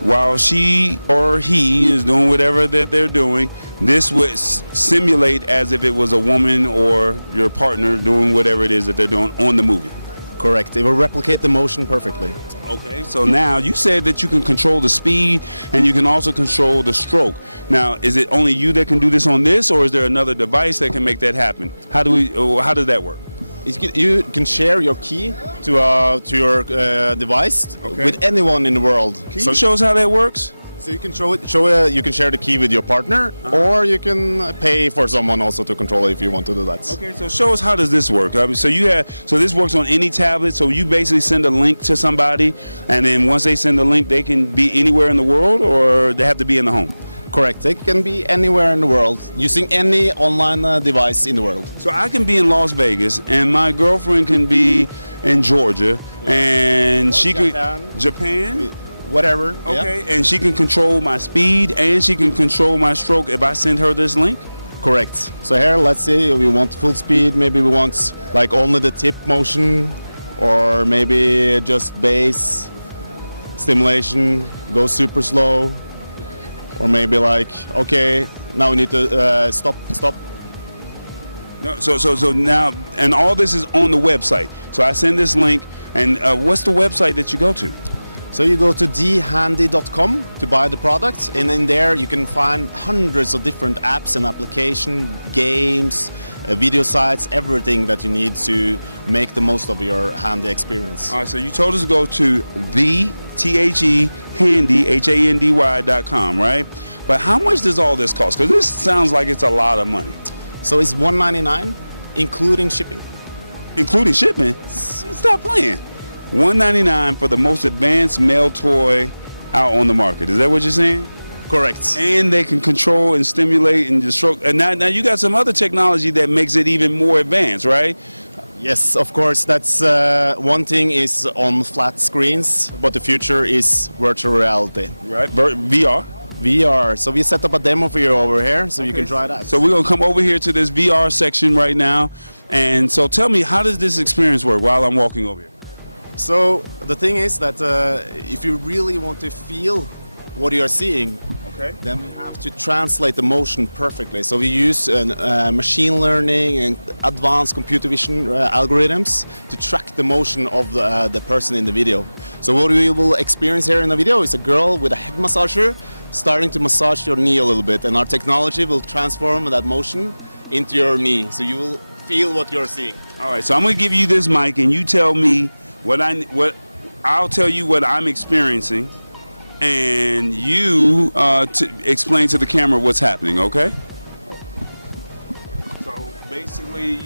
while she or he is doing whatever that they're doing, this would simulate as if it was a woman or your partner doing whatever it is that they're doing on the movie. Correct. It will replicate the motion perfectly. Okay, so now you said that you can control the speed and you can also control the stroke. Now, is it only you that can do this on this, or is there another device that can make that happen? How does that work? You can share your key to your device with anyone in the world. Can you show us how that works? So you can you can share the key with your partner, or you can pay for someone also to control it if you want to do that. Okay, so show us, how does this work? I mean, so this works on any tablet. So you basically send a link to somebody, and then once they send the link, they can be anywhere in the world, or they have to be in the home. Correct. They can be anywhere in the world using any online device in the world. So I can be in Las Vegas, and my girlfriend can be in Georgia, and she could Japan. Whatever. Okay, and she can control my speed and she can control my stroke if I send her this link? Correct. So here, let's say we want full speed, maybe we want like only the tip motion, or maybe just base stimulation, go super slow, or maybe like, okay, now we need to stop. No, so now, and all this is on the website. So I send this link, and what's the website that you go to? So you go to thehandy.com to buy the product, and in there you can find hundreds of different apps and application, games, video sites, everything that you need to make the most of your handy experience. All right, so you told us to go to Handy, HANDY.com, right? But how much does all this cost? Because this sounds like it's a lot of money. So it's $199, including shipping. Including shipping? Stop playing. $199 for the most advanced male toy out on the market. Is that what you're saying? Correct. And they can control and stimulate and just stroke. And now you got some other technology that makes it even more advanced, right? Yes, of course. That's one thing is on flat screens, but the future is virtual reality. Right, VR. VR. So we set up a demo for you over here, so you can try that. So we're gonna come over here to this VR section right now. And so tell me, how does this experience work while I'm walking over here? So the thing is that if you really want to feel what you are seeing, then we have to translate the motion perfectly. So we use machine learning and advanced computer vision algorithms to track the motion of the person in the video. So what we will experience here in the video is a girl with a head massager starting to massage your knee a little bit, and our technology will transform that motion into your knee, so you will feel what you're seeing. All right, so I'm gonna give you this mic, and you tell me I'll tell you what I'm experiencing, and you explain to the camera what's happening, okay? So basically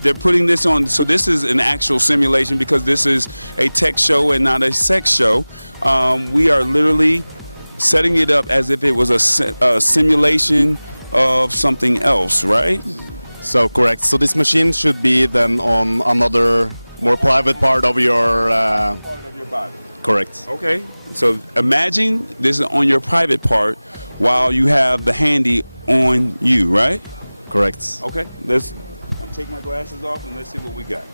they're putting this on, so this is an actual simulation because this is a tech show and not a sex show. We are literally setting it up as if it was a simulation of something else, right? So correct. So this machine should be then on another more private part of your body. Correct. Okay. So imagine this is on your private part while you have the Handy on you, right? Correct. Okay. I'll take my glasses off and let's see what we got.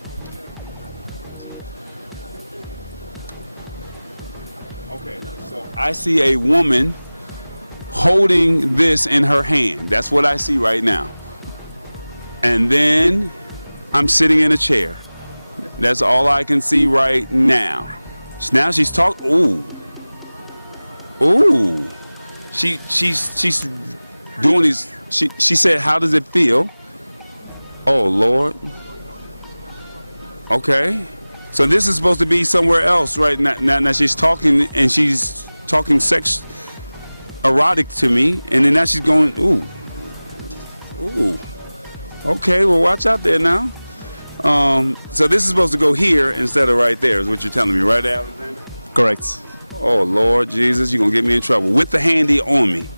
Okay. So I see a woman holding this in her hand. That's what I see right now. And then I'm sitting in a chair. That's all I can see right now. Now she's talking. Ooh. She's doing these. She said, "How does it feel?" Oh Lord. Okay. So this is supposed to be somewhere else right now. Now she's talking and she's talking erotic to me, and then now she's going, ooh. Okay, well watch out there now. So this is supposed to go here instead of right there, is what you're telling me, right, Alexander? Correct. Oh Lord Jesus, you're gonna get me in trouble with the Handy on me.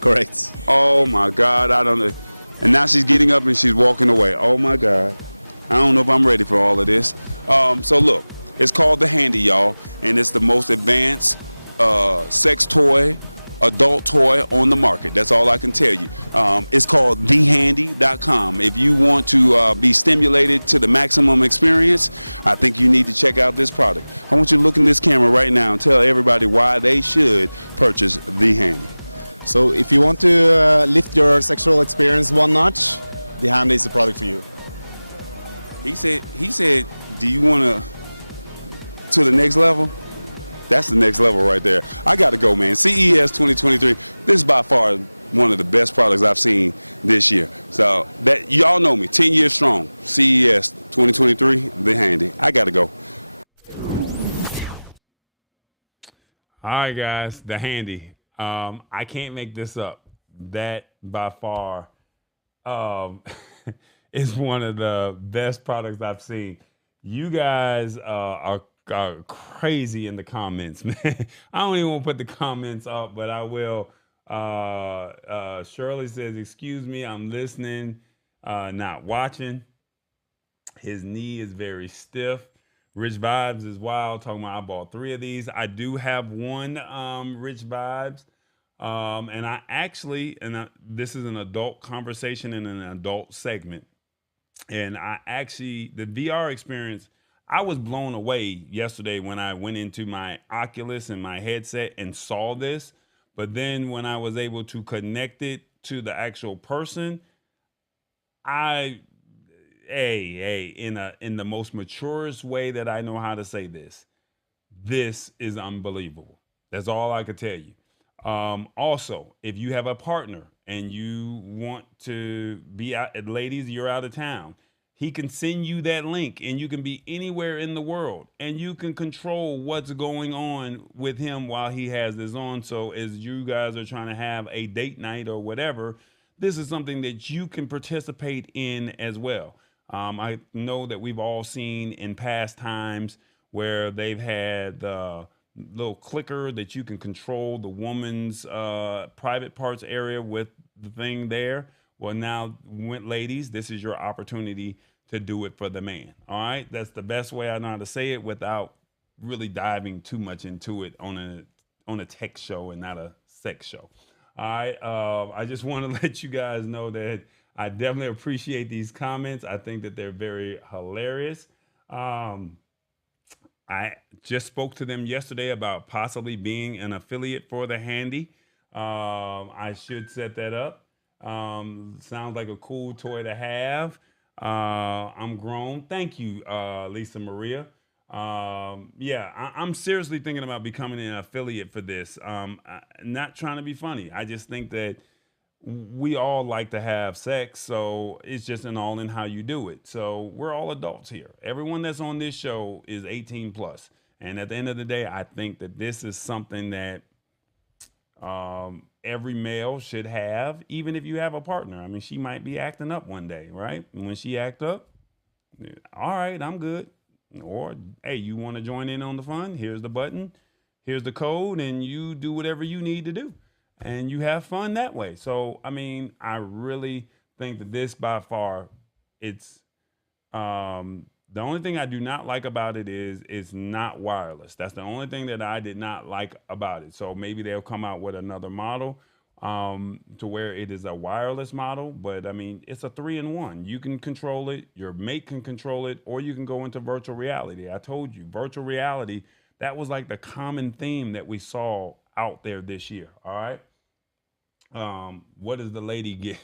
Correct. Oh my God, I don't know. And now she's getting up and she's walking away. Oh my God, I don't know if I'm ready for all of this. So look, it's called the Handy, y'all, and it's the most advanced sex toy, adult toy on the market. That's all I can tell you. It's called thehandy.com. If you want to be stimulated to the maximum experience, I think you need to check out this product. I want you to look in this camera right now and tell everybody why they should purchase the Handy. So if you want to lift your sexual experience one notch, the Handy is the product for you. He said, do you want to the next level? That's the next level right there. I got to go, man. CES 2023. This is by far one of the best products I've seen this year. So that y'all know me, 10 years strong. CES 2023, the Handy. I got to go. All right, guys, the Handy. I can't make this up. That by far is one of the best products I've seen. You guys are crazy in the comments, man. I don't even want to put the comments up, but I will. Shirley says, "Excuse me, I'm listening, not watching." His knee is very stiff. Rich Vibes is wild. Talking about I bought 3 of these. I do have one Rich Vibes. And I actually, this is an adult conversation in an adult segment. And the VR experience, I was blown away yesterday when I went into my Oculus and my headset and saw this. But then when I was able to connect it to the actual person, in the most maturest way that I know how to say this is unbelievable. That's all I could tell you. Also, if you have a partner and you want to be out, ladies, you're out of town, he can send you that link and you can be anywhere in the world and you can control what's going on with him while he has this on. So as you guys are trying to have a date night or whatever, this is something that you can participate in as well. I know that we've all seen in past times where they've had the little clicker that you can control the woman's private parts area with the thing there. Well, now, ladies, this is your opportunity to do it for the man. All right, that's the best way I know how to say it without really diving too much into it on a tech show and not a sex show. All right, I just want to let you guys know that I definitely appreciate these comments. I think that they're very hilarious. I just spoke to them yesterday about possibly being an affiliate for the Handy. I should set that up. Sounds like a cool toy to have. I'm grown. Thank you, Lisa Maria. I'm seriously thinking about becoming an affiliate for this. Not trying to be funny. I just think that we all like to have sex, so it's just all in how you do it. So we're all adults here. Everyone that's on this show is 18 plus. And at the end of the day, I think that this is something that every male should have, even if you have a partner. I mean, she might be acting up one day, right? And when she act up, all right, I'm good. Or, hey, you want to join in on the fun? Here's the button. Here's the code, and you do whatever you need to do. And you have fun that way. So, I mean, I really think that this by far, it's The only thing I do not like about it is it's not wireless. That's the only thing that I did not like about it. So maybe they'll come out with another model to where it is a wireless model. But I mean, it's a 3-in-1. You can control it, your mate can control it, or you can go into virtual reality. I told you, virtual reality, that was like the common theme that we saw out there this year. All right. What does the lady get?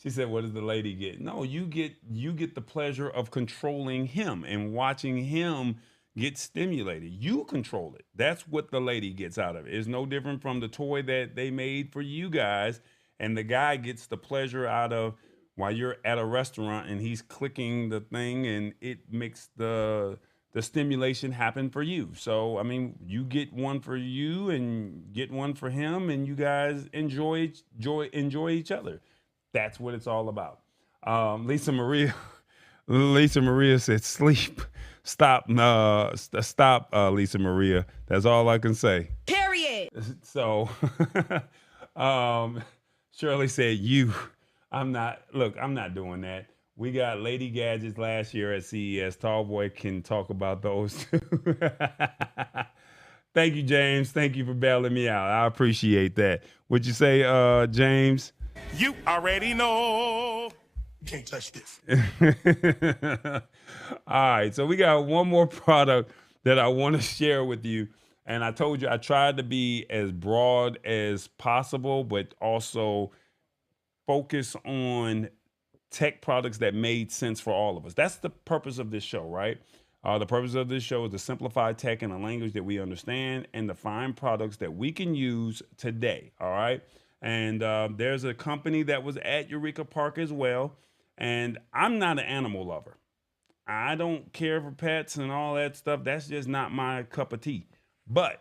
She said, what does the lady get? No, you get the pleasure of controlling him and watching him get stimulated. You control it. That's what the lady gets out of it. It's no different from the toy that they made for you guys. And the guy gets the pleasure out of while you're at a restaurant and he's clicking the thing and it makes the stimulation happen for you. So, I mean, you get one for you and get one for him and you guys enjoy each other. That's what it's all about. Lisa Maria said, sleep. Stop, Lisa Maria. That's all I can say. Period. So, Shirley said, I'm not doing that. We got Lady Gadgets last year at CES. Tallboy can talk about those too. Thank you, James. Thank you for bailing me out. I appreciate that. What'd you say, James? You already know. You can't touch this. All right, so we got one more product that I want to share with you. And I told you I tried to be as broad as possible, but also focus on tech products that made sense for all of us. That's the purpose of this show, right? The purpose of this show is to simplify tech in a language that we understand and to find products that we can use today, all right? And there's a company that was at Eureka Park as well. And I'm not an animal lover. I don't care for pets and all that stuff. That's just not my cup of tea. But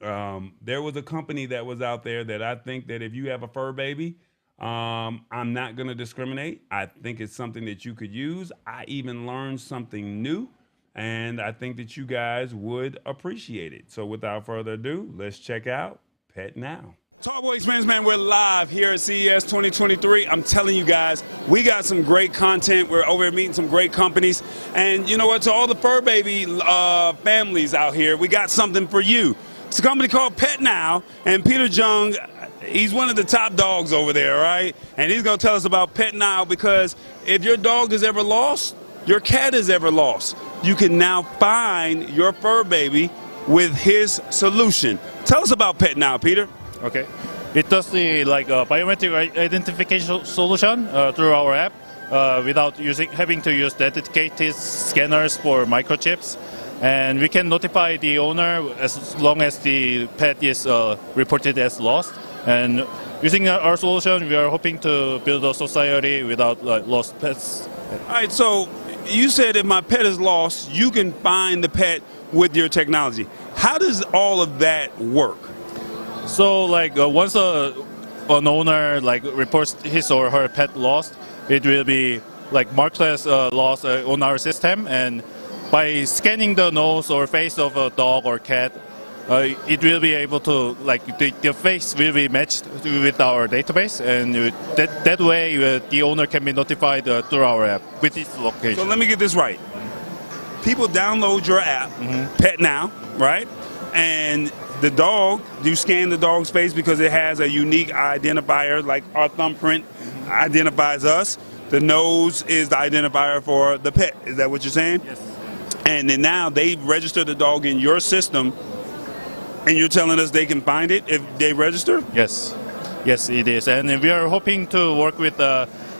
there was a company that was out there that I think that if you have a fur baby, I'm not going to discriminate. I think it's something that you could use. I even learned something new. And I think that you guys would appreciate it. So without further ado, let's check out PetNow. Tallboy Experience, man, we're live here at CES 2023. I'm telling you guys, we got some great content. We're over here meeting some great companies. And you know what? To all the fur baby families out here, we got something for you. It's a company called PetNow, and Peter Jung, he's one of the top dogs over there, right? And he's going to tell us about PetNow because if your dog is ever lost, your cat is ever lost, you can now find your fur baby with his solution. Tell us about PetNow, Peter. Okay, it does the biometric identification solution through our app without having to use dedicated scanners for microchips, and we can notify the owner as long as the pet is reported as lost. And using our solution, we are hoping to build a society without lost pets. All right, so you said if my pet is lost, you can find the pet with your technology. How does all of that work? So once an owner reports his or her pet lost, it will be marked as lost on our system, and by scanning the nose or face of a dog or cat, it will be able to the face will be matched with our database, and that way the owner can be notified through our app with its location. So let me get this right. People download your app, PetNow, right? And the dog, you scan the dog's face because it has a unique identifier, like our thumbprint identifies us. The nose is the identifier for the pet. Is that what you're saying? Yes. And then now they register the dog in your system, and you're telling us they can find it if they register? Yes. Yes, it is. And we are hoping to work with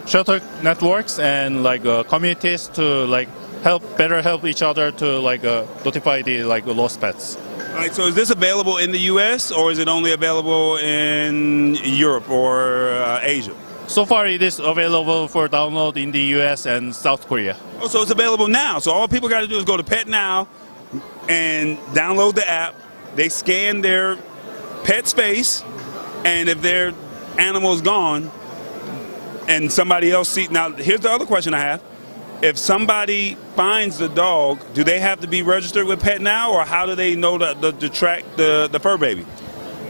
shelter networks and communities to better help each other to notify the lost pets. All right, so is this available in the U.S. or is it only available in Europe or Asia? So far, it is available for download in the U.S. and South Korea. Oh, so it's available now. So all people got to do is go to PetNow and download the app. They scan their pet's face, and if their animal is gone and somebody else sees... Now, here's the other question I have. If somebody finds the dog, do they have to be registered with PetNow, or how do they know to track the fur baby?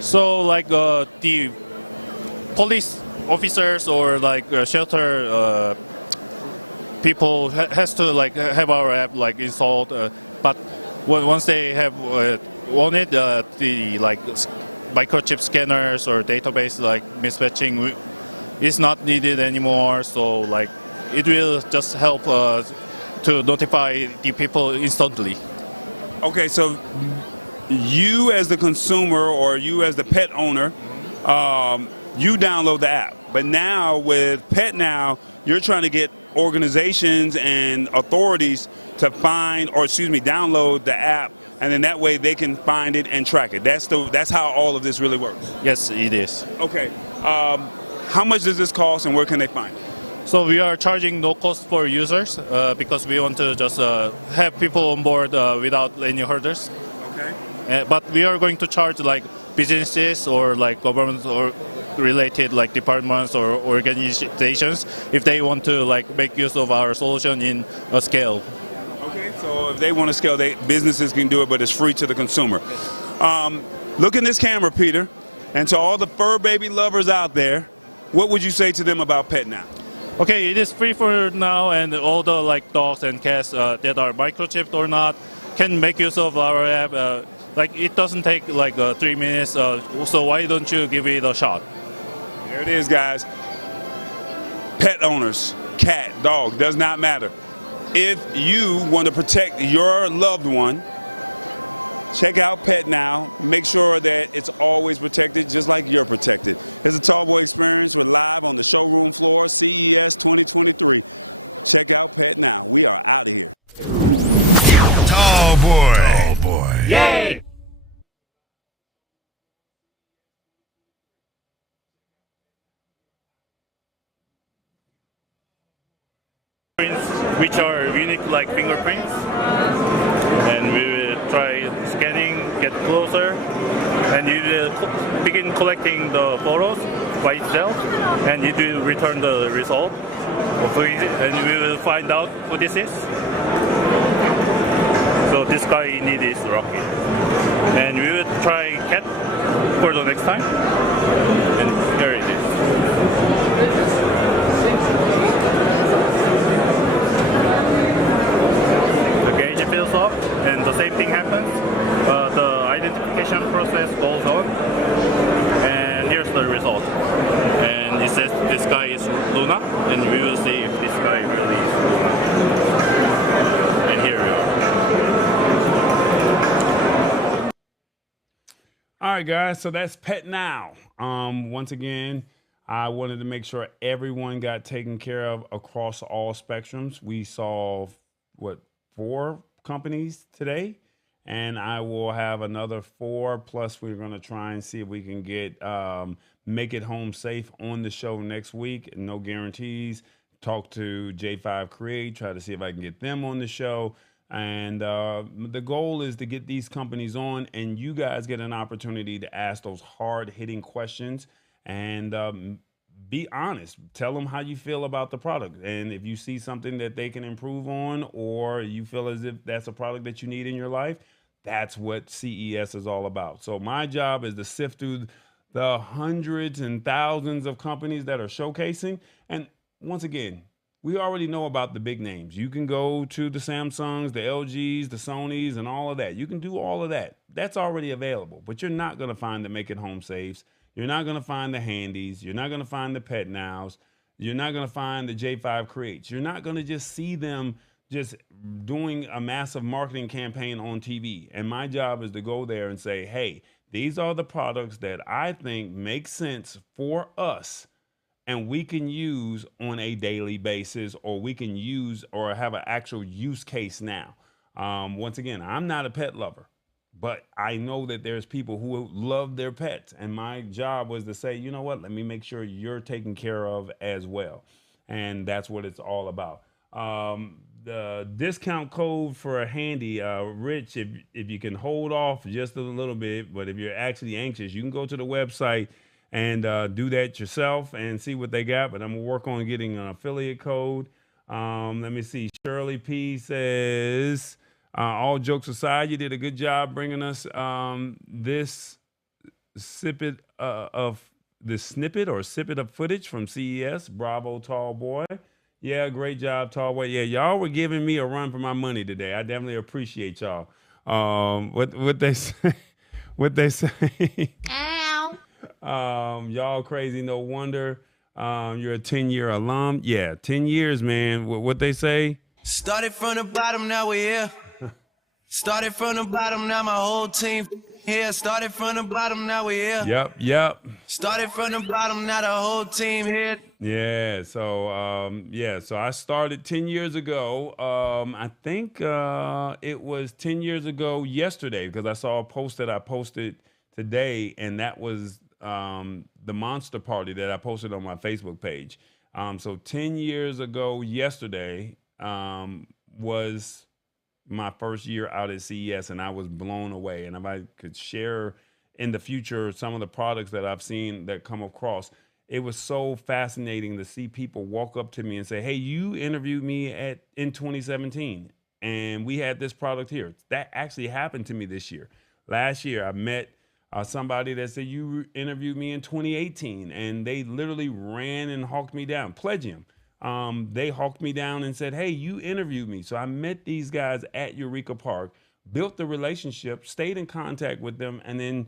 So, the police officers or shelter people has to like have our app like installed, but once they have on it, the like microchip scanners or database like mismatching is not needed anymore. So like it will just help to notify the people instantly. Okay, so you as the consumer or you as the pet owner, you download the app. But now with PetNow, you're trying to get organizations and authorities to find, or excuse me, download the app, and then that way they can find it and track it. That's how all of this really works. Yes, it is. Okay, how much does this cost, and where can they find it? So we are charging no cost for users because we want to just have people on board without any hurdles. Okay. But we are going to charge like businesses or like government or related like departments or organizations if they want to like make use of our solution in a scale. Okay, so if they want to scale, businesses can do it, but it's free to the consumer. Look in this camera, Peter, and to all the fur baby lovers out there, what would you say to them about PetNow? Okay, it is free for now, and all the like dogs and cats that are microchipped or not can make use of our app. Like it doesn't take like 3 minutes, so why don't you give it a shot? There it is, guys. Pet owners, cat, dog, does not matter. If you want to protect your loved one, check out PetNow. Make sure that it's always protected, just like you're protected. It's a Tallboy Experience. We're live on the showroom floor, CES 2023. Check out PetNow. We are out of here. Tallboy. Yay! Which are unique like fingerprints, and we will try scanning, get closer, and you will begin collecting the photos by itself, and it will return the result. And we will find out who this is. So this guy indeed is wrong, and we will try cat for the next time. There it is. And the same thing happens. The identification process goes on, and here's the result. And it says this guy is Luna, and we will see if this guy is here. All right, guys. So that's PetNow. Once again, I wanted to make sure everyone got taken care of across all spectrums. We saw 4 companies today, and I will have another 4, plus we're going to try and see if we can get Make It Home Safe on the show next week. No guarantees. Talk to J5Create, try to see if I can get them on the show. And the goal is to get these companies on, and you guys get an opportunity to ask those hard-hitting questions and be honest. Tell them how you feel about the product. And if you see something that they can improve on, or you feel as if that's a product that you need in your life, that's what CES is all about. So my job is to sift through the hundreds and thousands of companies that are showcasing. And once again, we already know about the big names. You can go to the Samsungs, the LGs, the Sonys, and all of that. You can do all of that. That's already available. But you're not going to find the Make It Home Safes. You're not going to find the Handys. You're not going to find the PetNows. You're not going to find the J5Creates. You're not going to just see them just doing a massive marketing campaign on TV. And my job is to go there and say, hey, these are the products that I think make sense for us and we can use on a daily basis, or we can use or have an actual use case now. Once again, I'm not a pet lover, but I know that there's people who love their pets. And my job was to say, you know what, let me make sure you're taken care of as well. And that's what it's all about. The discount code for a Handy, Rich, if you can hold off just a little bit, but if you're actually anxious, you can go to the website and do that yourself and see what they got. But I'm going to work on getting an affiliate code. Let me see. Shirley P says, all jokes aside, you did a good job bringing us this snippet of footage from CES. Bravo, tall boy. Yeah, great job, Tallway. Yeah, y'all were giving me a run for my money today. I definitely appreciate y'all. What they say, what they say. Y'all crazy, no wonder. You're a 10-year alum. Yeah, 10 years, man. What they say? Started from the bottom, now we're here. Started from the bottom, now my whole team here. Started from the bottom, now we're here. Yep. Started from the bottom, now the whole team here. Yeah, so I started 10 years ago. I think it was 10 years ago yesterday because I saw a post that I posted today, and that was the monster party that I posted on my Facebook page. So 10 years ago yesterday was my first year out at CES, and I was blown away. And if I could share in the future some of the products that I've seen that come across, it was so fascinating to see people walk up to me and say, "Hey, you interviewed me in 2017, and we had this product here." That actually happened to me this year. Last year, I met somebody that said, "You interviewed me in 2018," and they literally ran and hawked me down. Pledgium. They hawked me down and said, "Hey, you interviewed me." So I met these guys at Eureka Park, built the relationship, stayed in contact with them, and then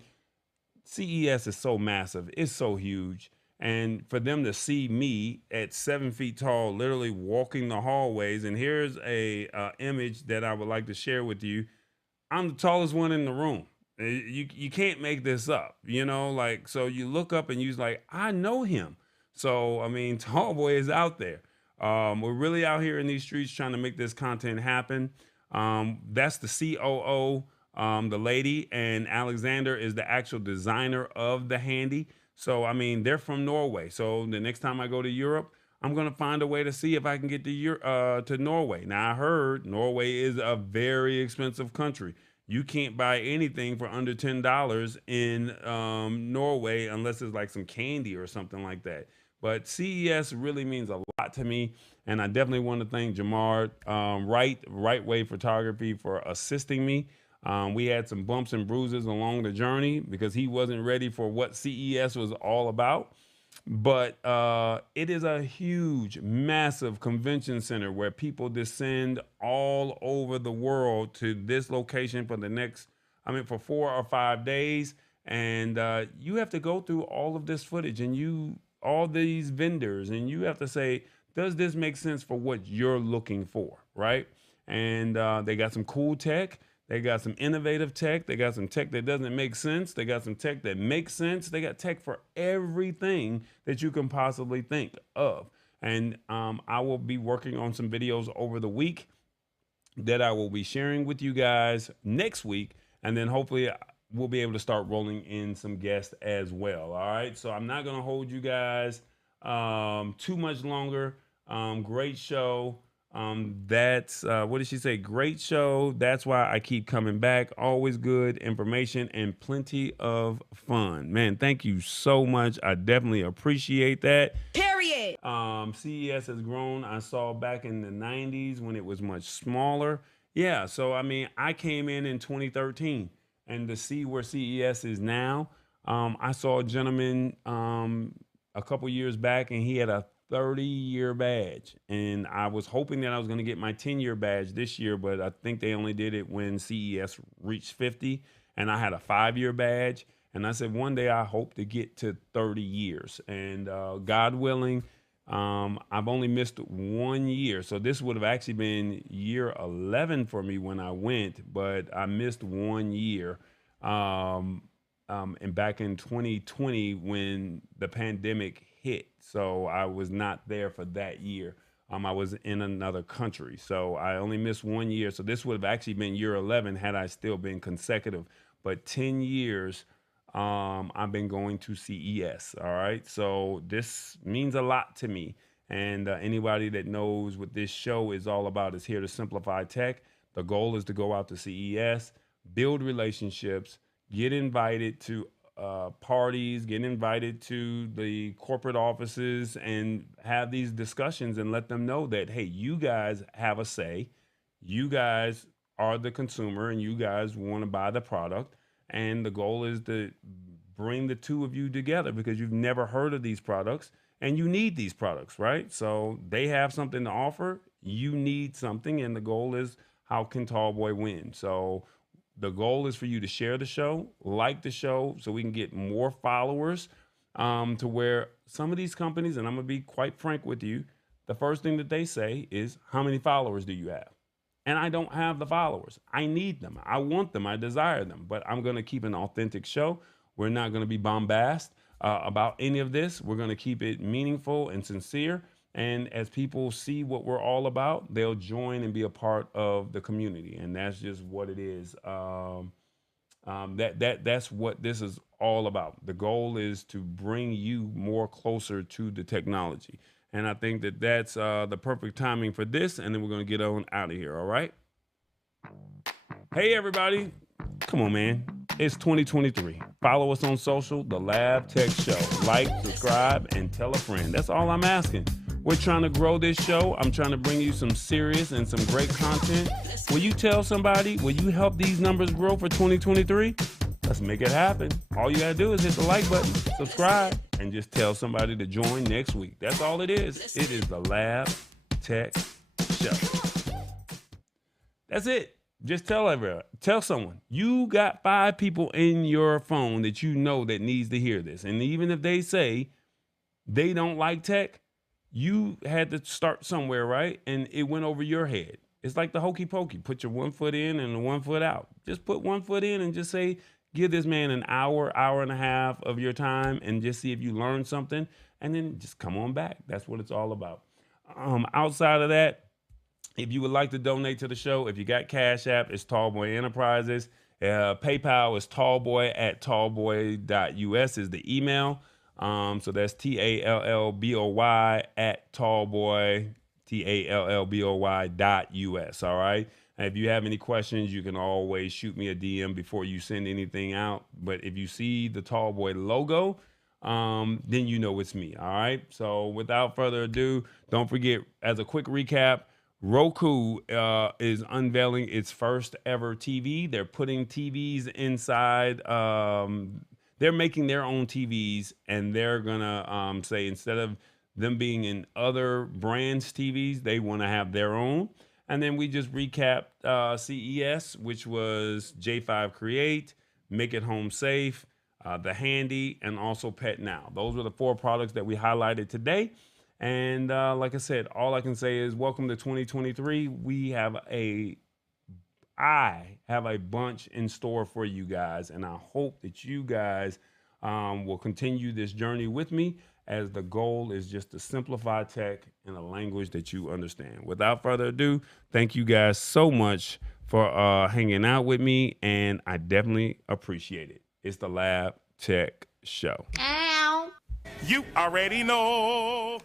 CES is so massive. It's so huge. And for them to see me at 7 feet tall, literally walking the hallways, and here's a image that I would like to share with you. I'm the tallest one in the room. You can't make this up, like, so you look up and you're like, I know him. So, I mean, Tall Boy is out there. We're really out here in these streets trying to make this content happen. That's the COO, the lady, and Alexander is the actual designer of the Handy. So, I mean, they're from Norway. So the next time I go to Europe, I'm going to find a way to see if I can get to Norway. Now, I heard Norway is a very expensive country. You can't buy anything for under $10 in Norway unless it's like some candy or something like that. But CES really means a lot to me, and I definitely want to thank Jamar Wright Way Photography for assisting me. We had some bumps and bruises along the journey because he wasn't ready for what CES was all about. But it is a huge, massive convention center where people descend all over the world to this location for 4 or 5 days. And you have to go through all of this footage and all these vendors, and you have to say, does this make sense for what you're looking for, right? And they got some cool tech. They got some innovative tech. They got some tech that doesn't make sense. They got some tech that makes sense. They got tech for everything that you can possibly think of. And I will be working on some videos over the week that I will be sharing with you guys next week. And then hopefully we'll be able to start rolling in some guests as well. All right. So I'm not going to hold you guys too much longer. Great show. That's what did she say? Great show. That's why I keep coming back. Always good information and plenty of fun. Man, thank you so much. I definitely appreciate that. Period. CES has grown. I saw back in the 90s when it was much smaller. Yeah, so I mean, I came in 2013, and to see where CES is now, I saw a gentleman a couple years back, and he had a 30-year badge, and I was hoping that I was going to get my 10-year badge this year, but I think they only did it when CES reached 50, and I had a 5-year badge, and I said one day I hope to get to 30 years, and God willing, I've only missed 1 year, so this would have actually been year 11 for me when I went, but I missed 1 year, and back in 2020 when the pandemic hit. So I was not there for that year. I was in another country. So I only missed 1 year. So this would have actually been year 11 had I still been consecutive. But 10 years, I've been going to CES. All right. So this means a lot to me. And anybody that knows what this show is all about is here to simplify tech. The goal is to go out to CES, build relationships, get invited to parties, get invited to the corporate offices, and have these discussions and let them know that, hey, you guys have a say. You guys are the consumer and you guys want to buy the product. And the goal is to bring the two of you together because you've never heard of these products and you need these products, right? So they have something to offer. You need something, and the goal is, how can Tallboy win? So the goal is for you to share the show, like the show, so we can get more followers, to where some of these companies, and I'm going to be quite frank with you, the first thing that they say is, how many followers do you have? And I don't have the followers. I need them. I want them. I desire them. But I'm going to keep an authentic show. We're not going to be bombast about any of this. We're going to keep it meaningful and sincere. And as people see what we're all about, they'll join and be a part of the community. And that's just what it is. That's what this is all about. The goal is to bring you more closer to the technology. And I think that that's the perfect timing for this. And then we're going to get on out of here. All right. Hey, everybody. Come on, man. It's 2023. Follow us on social, The Lab Tech Show. Like, subscribe, and tell a friend. That's all I'm asking. We're trying to grow this show. I'm trying to bring you some serious and some great content. Will you tell somebody? Will you help these numbers grow for 2023? Let's make it happen. All you gotta do is hit the like button, subscribe, and just tell somebody to join next week. That's all it is. It is the Lab Tech Show. That's it. Just tell everyone. Tell someone. You got 5 people in your phone that you know that needs to hear this. And even if they say they don't like tech, you had to start somewhere, right? And it went over your head. It's like the hokey pokey. Put your 1 foot in and 1 foot out. Just put 1 foot in and just say, give this man an hour, hour and a half of your time, and just see if you learn something, and then just come on back. That's what it's all about. Outside of that, if you would like to donate to the show, if you got Cash App, it's Tallboy Enterprises. PayPal is tallboy@tallboy.us is the email. So that's TALLBOY @tallboy, TALLBOY.us. All right. And if you have any questions, you can always shoot me a DM before you send anything out. But if you see the Tallboy logo, then you know it's me. All right. So without further ado, don't forget, as a quick recap, Roku is unveiling its first ever TV. They're putting TVs inside. They're making their own TVs, and they're gonna say, instead of them being in other brands' TVs, they want to have their own. And then we just recapped CES, which was J5Create, Make It Home Safe, The Handy, and also PetNow. Those were the 4 products that we highlighted today. And like I said, all I can say is welcome to 2023. I have a bunch in store for you guys, and I hope that you guys will continue this journey with me, as the goal is just to simplify tech in a language that you understand. Without further ado, thank you guys so much for hanging out with me, and I definitely appreciate it. It's the Lab Tech Show. You already know.